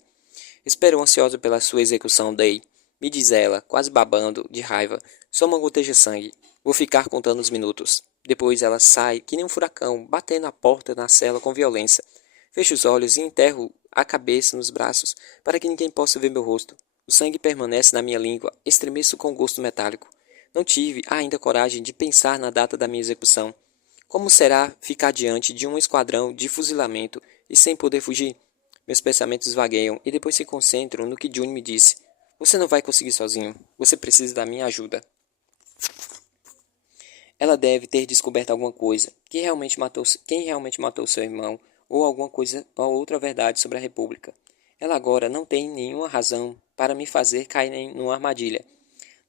Espero ansiosa pela sua execução, Day, me diz ela, quase babando de raiva. Só uma goteja de sangue. Vou ficar contando os minutos. Depois ela sai, que nem um furacão, batendo a porta na cela com violência. Fecho os olhos e enterro a cabeça nos braços, para que ninguém possa ver meu rosto. O sangue permanece na minha língua, estremeço com gosto metálico. Não tive ainda coragem de pensar na data da minha execução. Como será ficar diante de um esquadrão de fuzilamento e sem poder fugir? Meus pensamentos vagueiam e depois se concentram no que June me disse. Você não vai conseguir sozinho. Você precisa da minha ajuda. Ela deve ter descoberto alguma coisa, quem realmente matou seu irmão, ou alguma coisa ou outra verdade sobre a República. Ela agora não tem nenhuma razão para me fazer cair numa armadilha.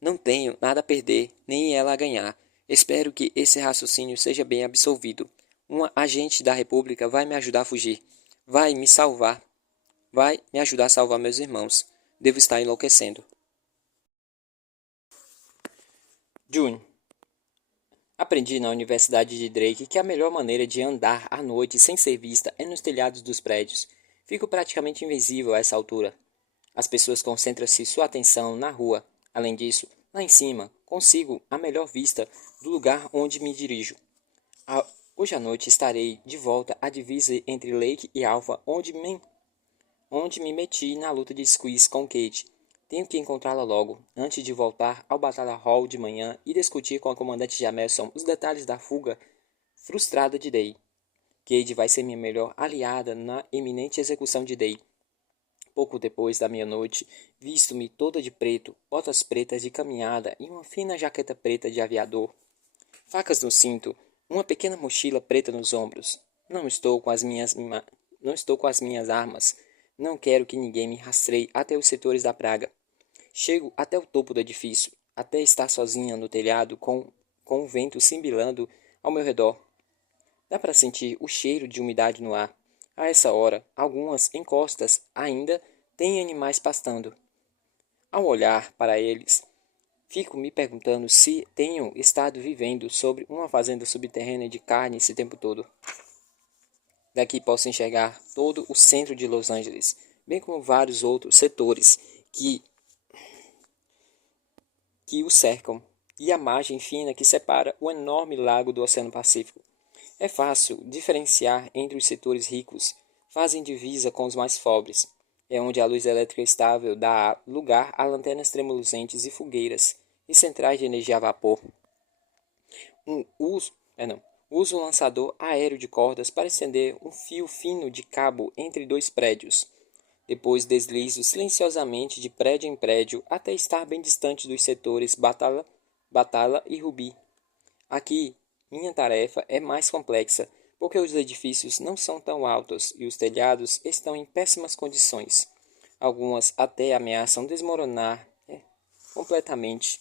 Não tenho nada a perder, nem ela a ganhar. Espero que esse raciocínio seja bem absolvido. Uma agente da República vai me ajudar a fugir. Vai me salvar. Vai me ajudar a salvar meus irmãos. Devo estar enlouquecendo. June. Aprendi na Universidade de Drake que a melhor maneira de andar à noite sem ser vista é nos telhados dos prédios. Fico praticamente invisível a essa altura. As pessoas concentram-se sua atenção na rua. Além disso, lá em cima, consigo a melhor vista do lugar onde me dirijo. Hoje à noite estarei de volta à divisa entre Lake e Alpha, onde me meti na luta de squeeze com Kate. Tenho que encontrá-la logo, antes de voltar ao Batalha Hall de manhã e discutir com a comandante Jamerson os detalhes da fuga frustrada de Day. Kate vai ser minha melhor aliada na iminente execução de Day. Pouco depois da meia-noite, visto-me toda de preto, botas pretas de caminhada e uma fina jaqueta preta de aviador. Facas no cinto, uma pequena mochila preta nos ombros. Não estou com as minhas armas. Não quero que ninguém me rastreie até os setores da praga. Chego até o topo do edifício, até estar sozinha no telhado com o vento simbilando ao meu redor. Dá para sentir o cheiro de umidade no ar. A essa hora, algumas encostas ainda têm animais pastando. Ao olhar para eles, Fico me perguntando se tenho estado vivendo sobre uma fazenda subterrânea de carne esse tempo todo. Daqui posso enxergar todo o centro de Los Angeles, bem como vários outros setores que o cercam, e a margem fina que separa o enorme lago do Oceano Pacífico. É fácil diferenciar entre os setores ricos, fazem divisa com os mais pobres. É onde a luz elétrica estável dá lugar a lanternas tremuluzentes e fogueiras e centrais de energia a vapor. Uso um lançador aéreo de cordas para estender um fio fino de cabo entre dois prédios. Depois deslizo silenciosamente de prédio em prédio até estar bem distante dos setores Batala e Rubi. Aqui, minha tarefa é mais complexa, porque os edifícios não são tão altos e os telhados estão em péssimas condições. Algumas até ameaçam desmoronar completamente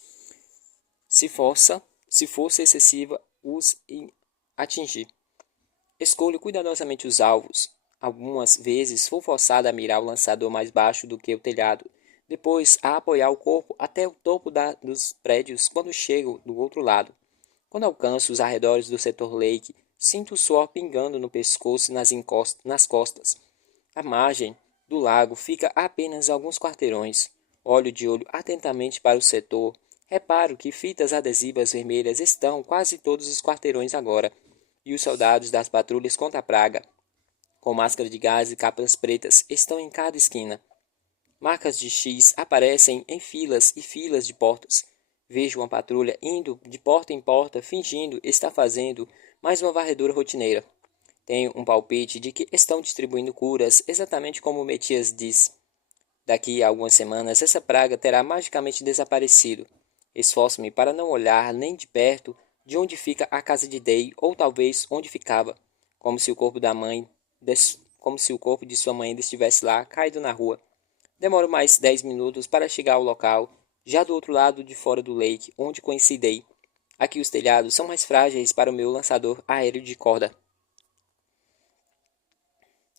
se fosse excessiva os atingir. Escolho cuidadosamente os alvos. Algumas vezes sou forçada a mirar o lançador mais baixo do que o telhado, depois a apoiar o corpo até o topo dos prédios quando chego do outro lado. Quando alcanço os arredores do setor Lake, sinto o suor pingando no pescoço e nas costas. A margem do lago fica a apenas alguns quarteirões. Olho de olho atentamente para o setor. Reparo que fitas adesivas vermelhas estão quase todos os quarteirões agora, e os soldados das patrulhas contra a praga, com máscara de gás e capas pretas, estão em cada esquina. Marcas de X aparecem em filas e filas de portas. Vejo uma patrulha indo de porta em porta, fingindo estar fazendo mais uma varredura rotineira. Tenho um palpite de que estão distribuindo curas, exatamente como o Metias diz. Daqui a algumas semanas, essa praga terá magicamente desaparecido. Esforço-me para não olhar nem de perto de onde fica a casa de Day, ou talvez onde ficava, como se o corpo de sua mãe ainda estivesse lá, caído na rua. Demoro mais 10 minutos para chegar ao local, já do outro lado de fora do lake, onde conheci Day. Aqui os telhados são mais frágeis para o meu lançador aéreo de corda.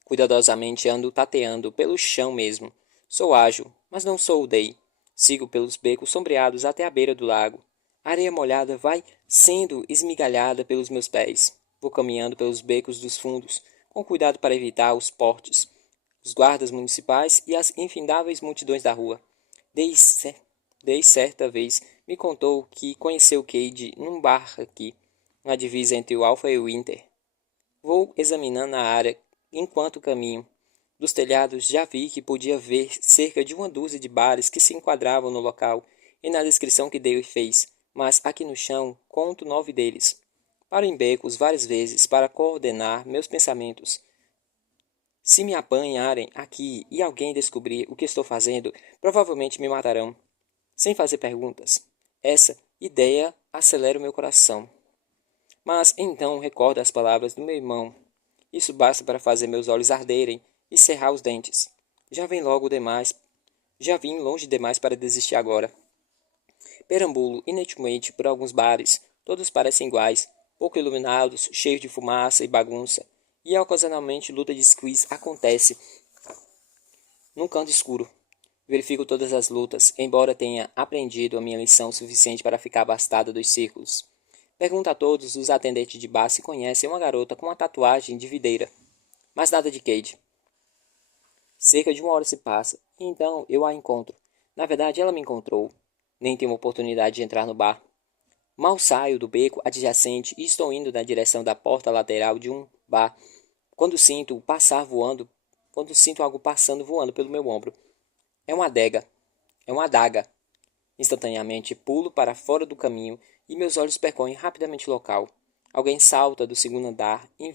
Cuidadosamente ando tateando pelo chão mesmo. Sou ágil, mas não sou o Day. Sigo pelos becos sombreados até a beira do lago. A areia molhada vai sendo esmigalhada pelos meus pés. Vou caminhando pelos becos dos fundos, com cuidado para evitar os portes, os guardas municipais e as infindáveis multidões da rua. Desde certa vez me contou que conheceu Cade num bar aqui, na divisa entre o Alpha e o Winter. Vou examinando a área enquanto caminho. Dos telhados já vi que podia ver cerca de uma dúzia de bares que se enquadravam no local e na descrição que Dale fez, mas aqui no chão conto 9 deles. Paro em becos várias vezes para coordenar meus pensamentos. Se me apanharem aqui e alguém descobrir o que estou fazendo, provavelmente me matarão, sem fazer perguntas. Essa ideia acelera o meu coração. Mas então recordo as palavras do meu irmão. Isso basta para fazer meus olhos arderem e cerrar os dentes. Já vim longe demais para desistir agora. Perambulo inutilmente por alguns bares, todos parecem iguais, pouco iluminados, cheios de fumaça e bagunça, e ocasionalmente luta de squeeze acontece num canto escuro. Verifico todas as lutas, embora tenha aprendido a minha lição suficiente para ficar abastada dos círculos. Pergunto a todos os atendentes de bar se conhecem uma garota com uma tatuagem de videira. Mas nada de Cade. Cerca de 1 hora se passa, e então eu a encontro. Na verdade, ela me encontrou. Nem tenho oportunidade de entrar no bar. Mal saio do beco adjacente e estou indo na direção da porta lateral de um bar, quando sinto algo passando voando pelo meu ombro. É uma adaga. Instantaneamente pulo para fora do caminho e meus olhos percorrem rapidamente o local. Alguém salta do segundo andar e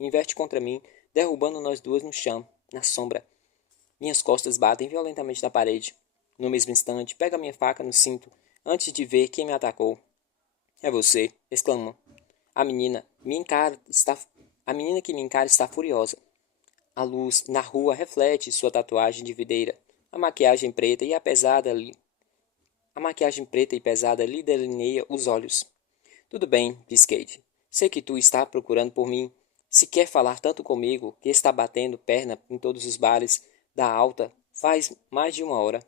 inverte contra mim, derrubando nós duas no chão, na sombra. Minhas costas batem violentamente na parede. No mesmo instante, pego a minha faca no cinto, antes de ver quem me atacou. É você, exclamo. A menina que me encara está furiosa. A luz na rua reflete sua tatuagem de videira. A maquiagem preta e pesada lhe delineia os olhos. Tudo bem, diz Cade. Sei que tu está procurando por mim. Se quer falar tanto comigo que está batendo perna em todos os bares da alta faz mais de 1 hora.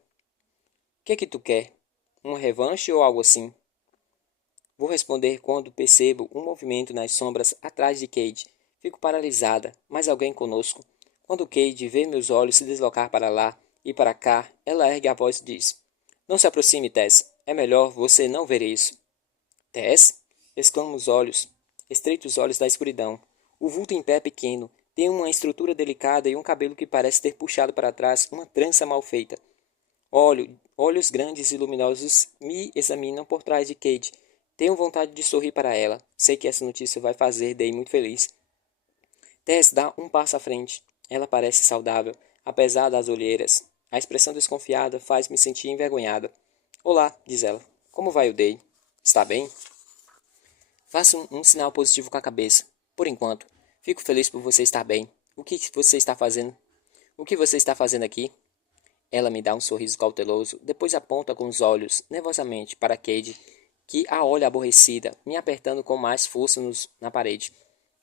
Que tu quer? Uma revanche ou algo assim? Vou responder quando percebo um movimento nas sombras atrás de Cade. Fico paralisada, mas alguém conosco. Quando Cade vê meus olhos se deslocar para lá e para cá, ela ergue a voz e diz: Não se aproxime, Tess. É melhor você não ver isso. Tess? Exclamo os olhos, estreitos olhos da escuridão. O vulto em pé é pequeno, tem uma estrutura delicada e um cabelo que parece ter puxado para trás uma trança mal feita. Olhos grandes e luminosos me examinam por trás de Cade. Tenho vontade de sorrir para ela. Sei que essa notícia vai fazer Day muito feliz. Tess dá um passo à frente. Ela parece saudável, apesar das olheiras. A expressão desconfiada faz-me sentir envergonhada. Olá, diz ela. Como vai o Day? Está bem? Faço um sinal positivo com a cabeça. Por enquanto, fico feliz por você estar bem. O que você está fazendo? O que você está fazendo aqui? Ela me dá um sorriso cauteloso, depois aponta com os olhos, nervosamente, para Cade, que a olha aborrecida, me apertando com mais força na parede,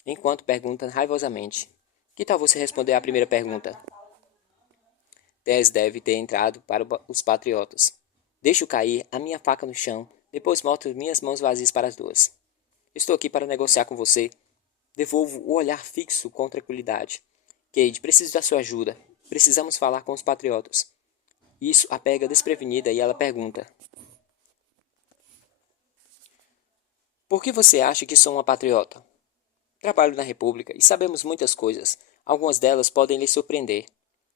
enquanto pergunta raivosamente. Que tal você responder à primeira pergunta? Tess deve ter entrado para os patriotas. Deixo cair a minha faca no chão, depois mostro minhas mãos vazias para as duas. Estou aqui para negociar com você. Devolvo o olhar fixo com tranquilidade. Cade, preciso da sua ajuda. Precisamos falar com os patriotas. Isso a pega desprevenida e ela pergunta: Por que você acha que sou uma patriota? Trabalho na República e sabemos muitas coisas. Algumas delas podem lhe surpreender.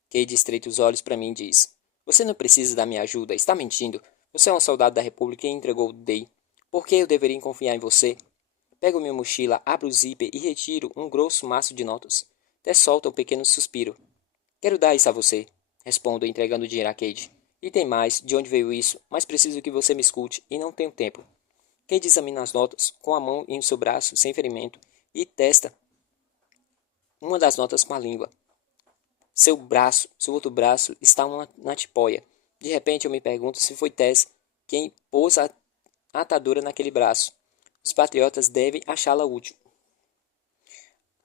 Cade estreita os olhos para mim e diz: Você não precisa da minha ajuda. Está mentindo. Você é um soldado da República e entregou o Day. Por que eu deveria confiar em você? Pego minha mochila, abro o zíper e retiro um grosso maço de notas. Até solta um pequeno suspiro. Quero dar isso a você, respondo entregando o dinheiro a Cade. E tem mais, de onde veio isso, mas preciso que você me escute e não tenho tempo. Cade examina as notas, com a mão em seu braço, sem ferimento, e testa uma das notas com a língua. Seu outro braço, está na tipóia. De repente eu me pergunto se foi Tess quem pôs a atadura naquele braço. Os patriotas devem achá-la útil.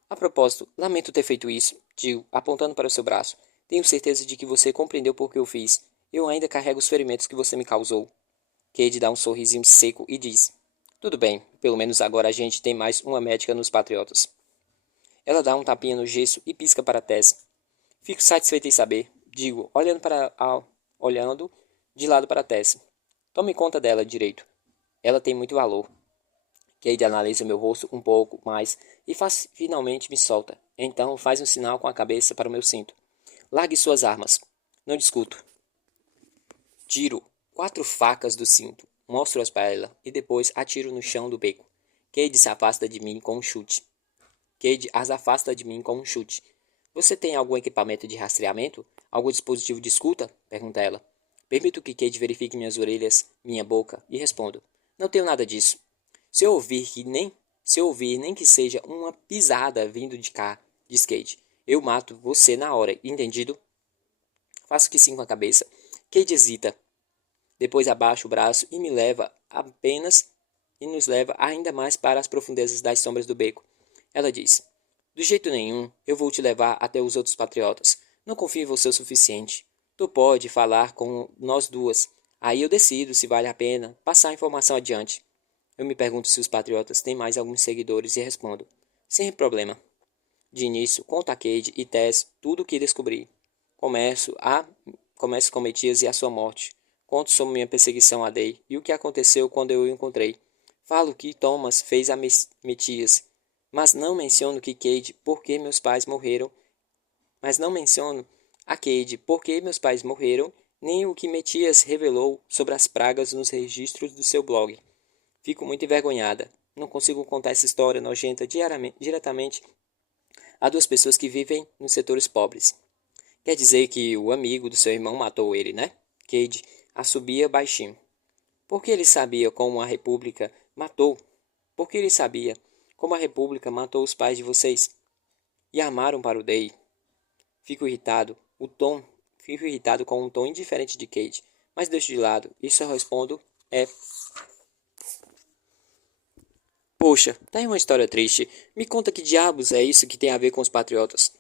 A propósito, lamento ter feito isso, digo, apontando para o seu braço. Tenho certeza de que você compreendeu por que eu fiz. Eu ainda carrego os ferimentos que você me causou. Cade dá um sorrisinho seco e diz: Tudo bem, pelo menos agora a gente tem mais uma médica nos patriotas. Ela dá um tapinha no gesso e pisca para Tess. Fico satisfeito em saber, digo, olhando de lado para Tess. Tome conta dela direito. Ela tem muito valor. Cade analisa meu rosto um pouco mais e finalmente me solta. Então faz um sinal com a cabeça para o meu cinto. Largue suas armas. Não discuto. Tiro 4 facas do cinto, mostro-as para ela e depois atiro no chão do beco. Cade se afasta de mim com um chute. Cade as afasta de mim com um chute. Você tem algum equipamento de rastreamento? Algum dispositivo de escuta? Pergunta ela. Permito que Cade verifique minhas orelhas, minha boca, e respondo. Não tenho nada disso. Se eu ouvir nem que seja uma pisada vindo de cá, diz Cade, eu mato você na hora, entendido? Faço que sim com a cabeça. Cade hesita. Depois abaixa o braço e nos leva ainda mais para as profundezas das sombras do beco. Ela diz: Do jeito nenhum, eu vou te levar até os outros patriotas. Não confio em você o suficiente. Tu pode falar com nós duas. Aí eu decido se vale a pena passar a informação adiante. Eu me pergunto se os patriotas têm mais alguns seguidores e respondo: Sem problema. De início, conto a Cade e Tess tudo o que descobri. Começo com Metias e a sua morte. Conto sobre minha perseguição a Day e o que aconteceu quando eu o encontrei. Falo que Thomas fez a Metias, mas não menciono que Cade porque meus pais morreram. Mas não menciono a Cade porque meus pais morreram, nem o que Metias revelou sobre as pragas nos registros do seu blog. Fico muito envergonhada. Não consigo contar essa história nojenta diretamente a 2 pessoas que vivem nos setores pobres. Quer dizer que o amigo do seu irmão matou ele, né? Cade assobia baixinho. Por que ele sabia como a República matou? Por que ele sabia como a República matou os pais de vocês? E armaram para o Day. Fico irritado com um tom indiferente de Cade, mas deixo de lado e só respondo Poxa, tá aí uma história triste. Me conta que diabos é isso que tem a ver com os patriotas.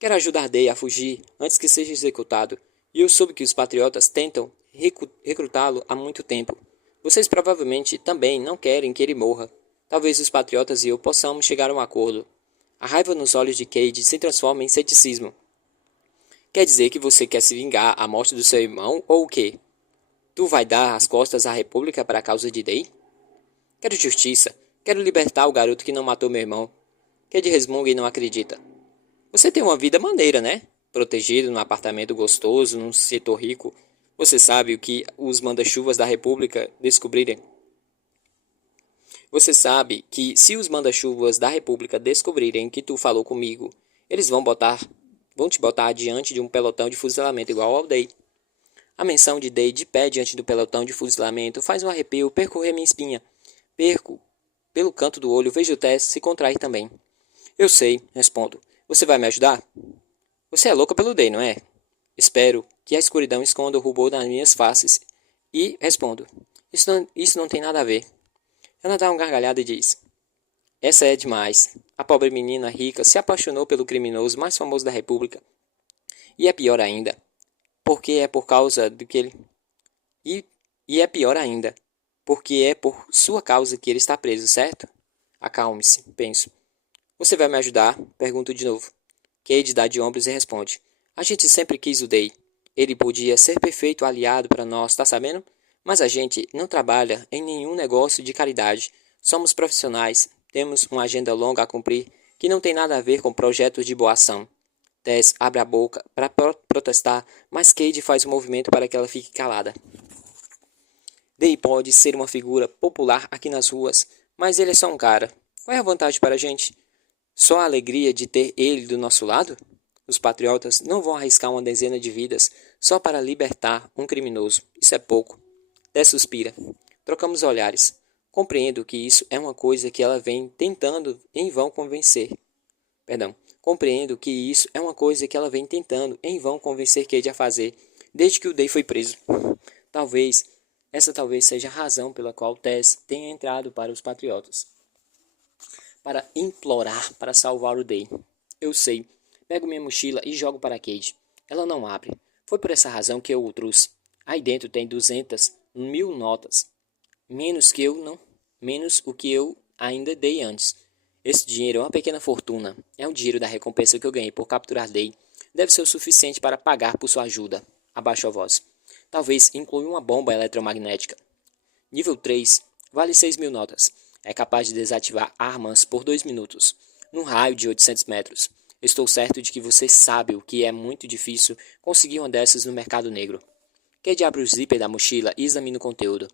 Quero ajudar Day a fugir antes que seja executado. E eu soube que os patriotas tentam recrutá-lo há muito tempo. Vocês provavelmente também não querem que ele morra. Talvez os patriotas e eu possamos chegar a um acordo. A raiva nos olhos de Cade se transforma em ceticismo. Quer dizer que você quer se vingar a morte do seu irmão ou o quê? Tu vai dar as costas à República para a causa de Day? Quero justiça. Quero libertar o garoto que não matou meu irmão. Cade resmunga e não acredita. Você tem uma vida maneira, né? Protegido num apartamento gostoso, num setor rico. Você sabe o que os manda-chuvas da República descobrirem? Você sabe que se os manda-chuvas da República descobrirem que tu falou comigo, eles vão te botar diante de um pelotão de fuzilamento igual ao Day. A menção de Day de pé diante do pelotão de fuzilamento faz um arrepio percorrer minha espinha. Pelo canto do olho, vejo Tess se contrair também. Eu sei, respondo. Você vai me ajudar? Você é louca pelo Day, não é? Espero que a escuridão esconda o rubor das minhas faces. E respondo. Isso não tem nada a ver. Ela dá uma gargalhada e diz. Essa é demais. A pobre menina rica se apaixonou pelo criminoso mais famoso da República. E é pior ainda. Porque é por causa do que ele... E é pior ainda. Porque é por sua causa que ele está preso, certo? Acalme-se, penso. Você vai me ajudar? Pergunto de novo. Cade dá de ombros e responde. A gente sempre quis o Day. Ele podia ser perfeito aliado para nós, tá sabendo? Mas a gente não trabalha em nenhum negócio de caridade. Somos profissionais, temos uma agenda longa a cumprir que não tem nada a ver com projetos de boa ação. Tess abre a boca para protestar, mas Cade faz um movimento para que ela fique calada. Day pode ser uma figura popular aqui nas ruas, mas ele é só um cara. Qual é a vantagem para a gente? Só a alegria de ter ele do nosso lado? Os patriotas não vão arriscar uma dezena de vidas só para libertar um criminoso. Isso é pouco. Tess suspira. Trocamos olhares. Compreendo que isso é uma coisa que ela vem tentando em vão convencer. Compreendo que isso é uma coisa que ela vem tentando em vão convencer Cade a fazer, desde que o Day foi preso. Essa talvez seja a razão pela qual Tess tenha entrado para os patriotas. Para implorar para salvar o Day. Eu sei. Pego minha mochila e jogo para Cade. Ela não abre. Foi por essa razão que eu o trouxe. Aí dentro tem 200.000 notas. Menos o que eu ainda dei antes. Esse dinheiro é uma pequena fortuna. É o dinheiro da recompensa que eu ganhei por capturar Day. Deve ser o suficiente para pagar por sua ajuda. Abaixo a voz. Talvez inclua uma bomba eletromagnética. Nível 3. Vale 6.000 notas. É capaz de desativar armas por 2 minutos. Num raio de 800 metros. Estou certo de que você sabe o que é muito difícil conseguir uma dessas no mercado negro. Cade abre o zíper da mochila e examina o conteúdo.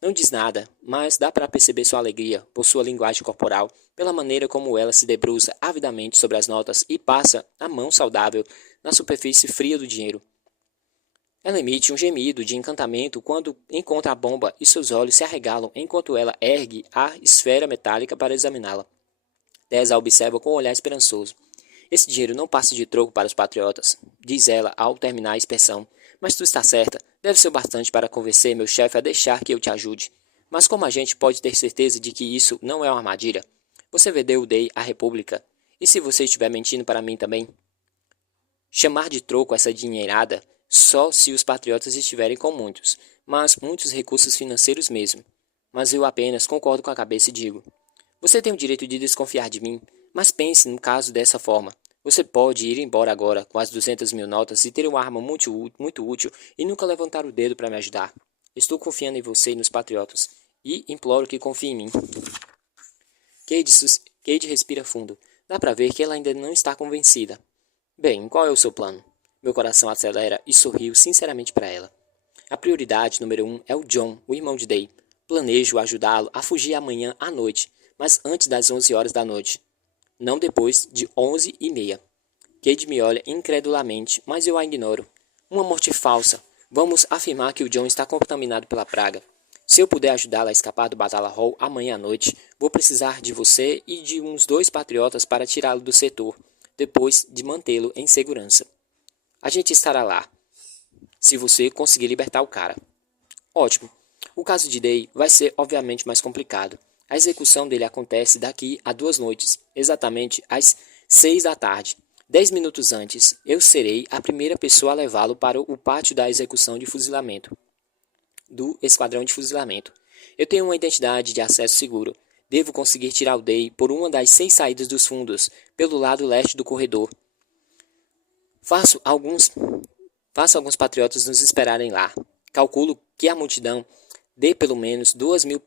Não diz nada, mas dá para perceber sua alegria por sua linguagem corporal, pela maneira como ela se debruça avidamente sobre as notas e passa a mão saudável na superfície fria do dinheiro. Ela emite um gemido de encantamento quando encontra a bomba e seus olhos se arregalam enquanto ela ergue a esfera metálica para examiná-la. Tess a observa com um olhar esperançoso. Esse dinheiro não passa de troco para os patriotas, diz ela ao terminar a inspeção. Mas tu está certa, deve ser o bastante para convencer meu chefe a deixar que eu te ajude. Mas como a gente pode ter certeza de que isso não é uma armadilha? Você vendeu o Day à República. E se você estiver mentindo para mim também? Chamar de troco essa dinheirada só se os patriotas estiverem com muitos, mas muitos recursos financeiros mesmo. Mas eu apenas concordo com a cabeça e digo. Você tem o direito de desconfiar de mim, mas pense no caso dessa forma. Você pode ir embora agora com as 200.000 notas e ter uma arma muito útil e nunca levantar o dedo para me ajudar. Estou confiando em você e nos patriotas, e imploro que confie em mim. Cade respira fundo. Dá para ver que ela ainda não está convencida. Bem, qual é o seu plano? Meu coração acelera e sorrio sinceramente para ela. A prioridade número 1 é o John, o irmão de Day. Planejo ajudá-lo a fugir amanhã à noite, mas antes das 11 horas da noite. Não depois de 11h30. Cade me olha incredulamente, mas eu a ignoro. Uma morte falsa. Vamos afirmar que o John está contaminado pela praga. Se eu puder ajudá-la a escapar do Batala Hall amanhã à noite, vou precisar de você e de uns 2 patriotas para tirá-lo do setor, depois de mantê-lo em segurança. A gente estará lá, se você conseguir libertar o cara. Ótimo. O caso de Day vai ser obviamente mais complicado. A execução dele acontece daqui a 2 noites, exatamente às 6 da tarde. 10 minutos antes, eu serei a primeira pessoa a levá-lo para o pátio da execução de fuzilamento. do esquadrão de fuzilamento. Eu tenho uma identidade de acesso seguro. Devo conseguir tirar o Day por uma das 6 saídas dos fundos, pelo lado leste do corredor. Faço alguns patriotas nos esperarem lá. Calculo que a multidão de pelo menos 2.000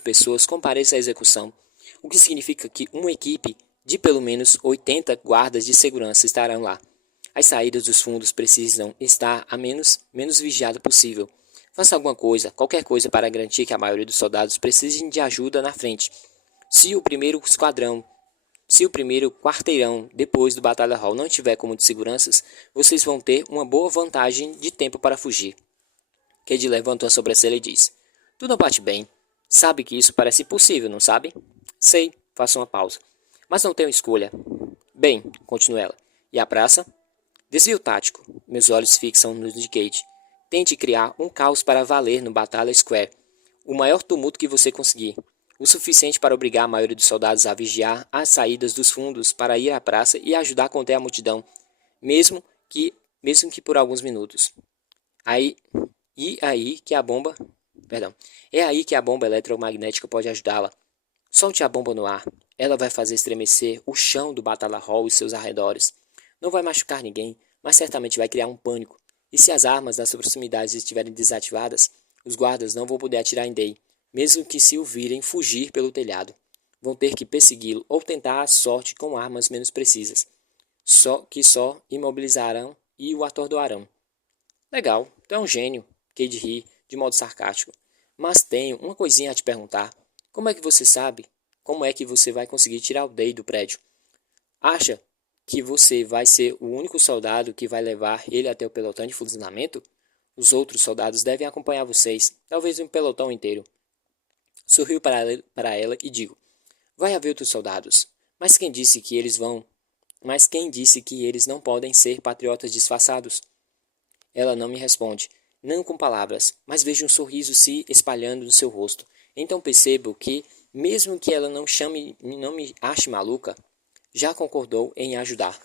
pessoas compareça à execução, o que significa que uma equipe de pelo menos 80 guardas de segurança estarão lá. As saídas dos fundos precisam estar a menos vigiada possível. Faça alguma coisa, qualquer coisa para garantir que a maioria dos soldados precisem de ajuda na frente. Se o primeiro quarteirão depois do Batalha Hall não tiver como de seguranças, vocês vão ter uma boa vantagem de tempo para fugir. Cade levanta a sobrancelha e diz: Tu não bate bem. Sabe que isso parece impossível, não sabe? Sei, faço uma pausa. Mas não tenho escolha. Bem, continua ela. E a praça? Desvio tático. Meus olhos fixam no de Cade. Tente criar um caos para valer no Batalha Square. O maior tumulto que você conseguir. O suficiente para obrigar a maioria dos soldados a vigiar as saídas dos fundos para ir à praça e ajudar a conter a multidão, mesmo que por alguns minutos. É aí que a bomba eletromagnética pode ajudá-la. Solte a bomba no ar. Ela vai fazer estremecer o chão do Batalha Hall e seus arredores. Não vai machucar ninguém, mas certamente vai criar um pânico. E se as armas das proximidades estiverem desativadas, os guardas não vão poder atirar em Day, mesmo que se o virem fugir pelo telhado. Vão ter que persegui-lo ou tentar a sorte com armas menos precisas, só imobilizarão e o atordoarão. Legal, tu é um gênio, Cade ri, de modo sarcástico. Mas tenho uma coisinha a te perguntar. Como é que você sabe? Como é que você vai conseguir tirar o Day do prédio? Acha que você vai ser o único soldado que vai levar ele até o pelotão de fuzilamento? Os outros soldados devem acompanhar vocês, talvez um pelotão inteiro. Sorriu para ela e digo: Vai haver outros soldados. Mas quem disse que eles não podem ser patriotas disfarçados? Ela não me responde, não com palavras, mas vejo um sorriso se espalhando no seu rosto. Então percebo que, mesmo que ela não me ache maluca, já concordou em ajudar.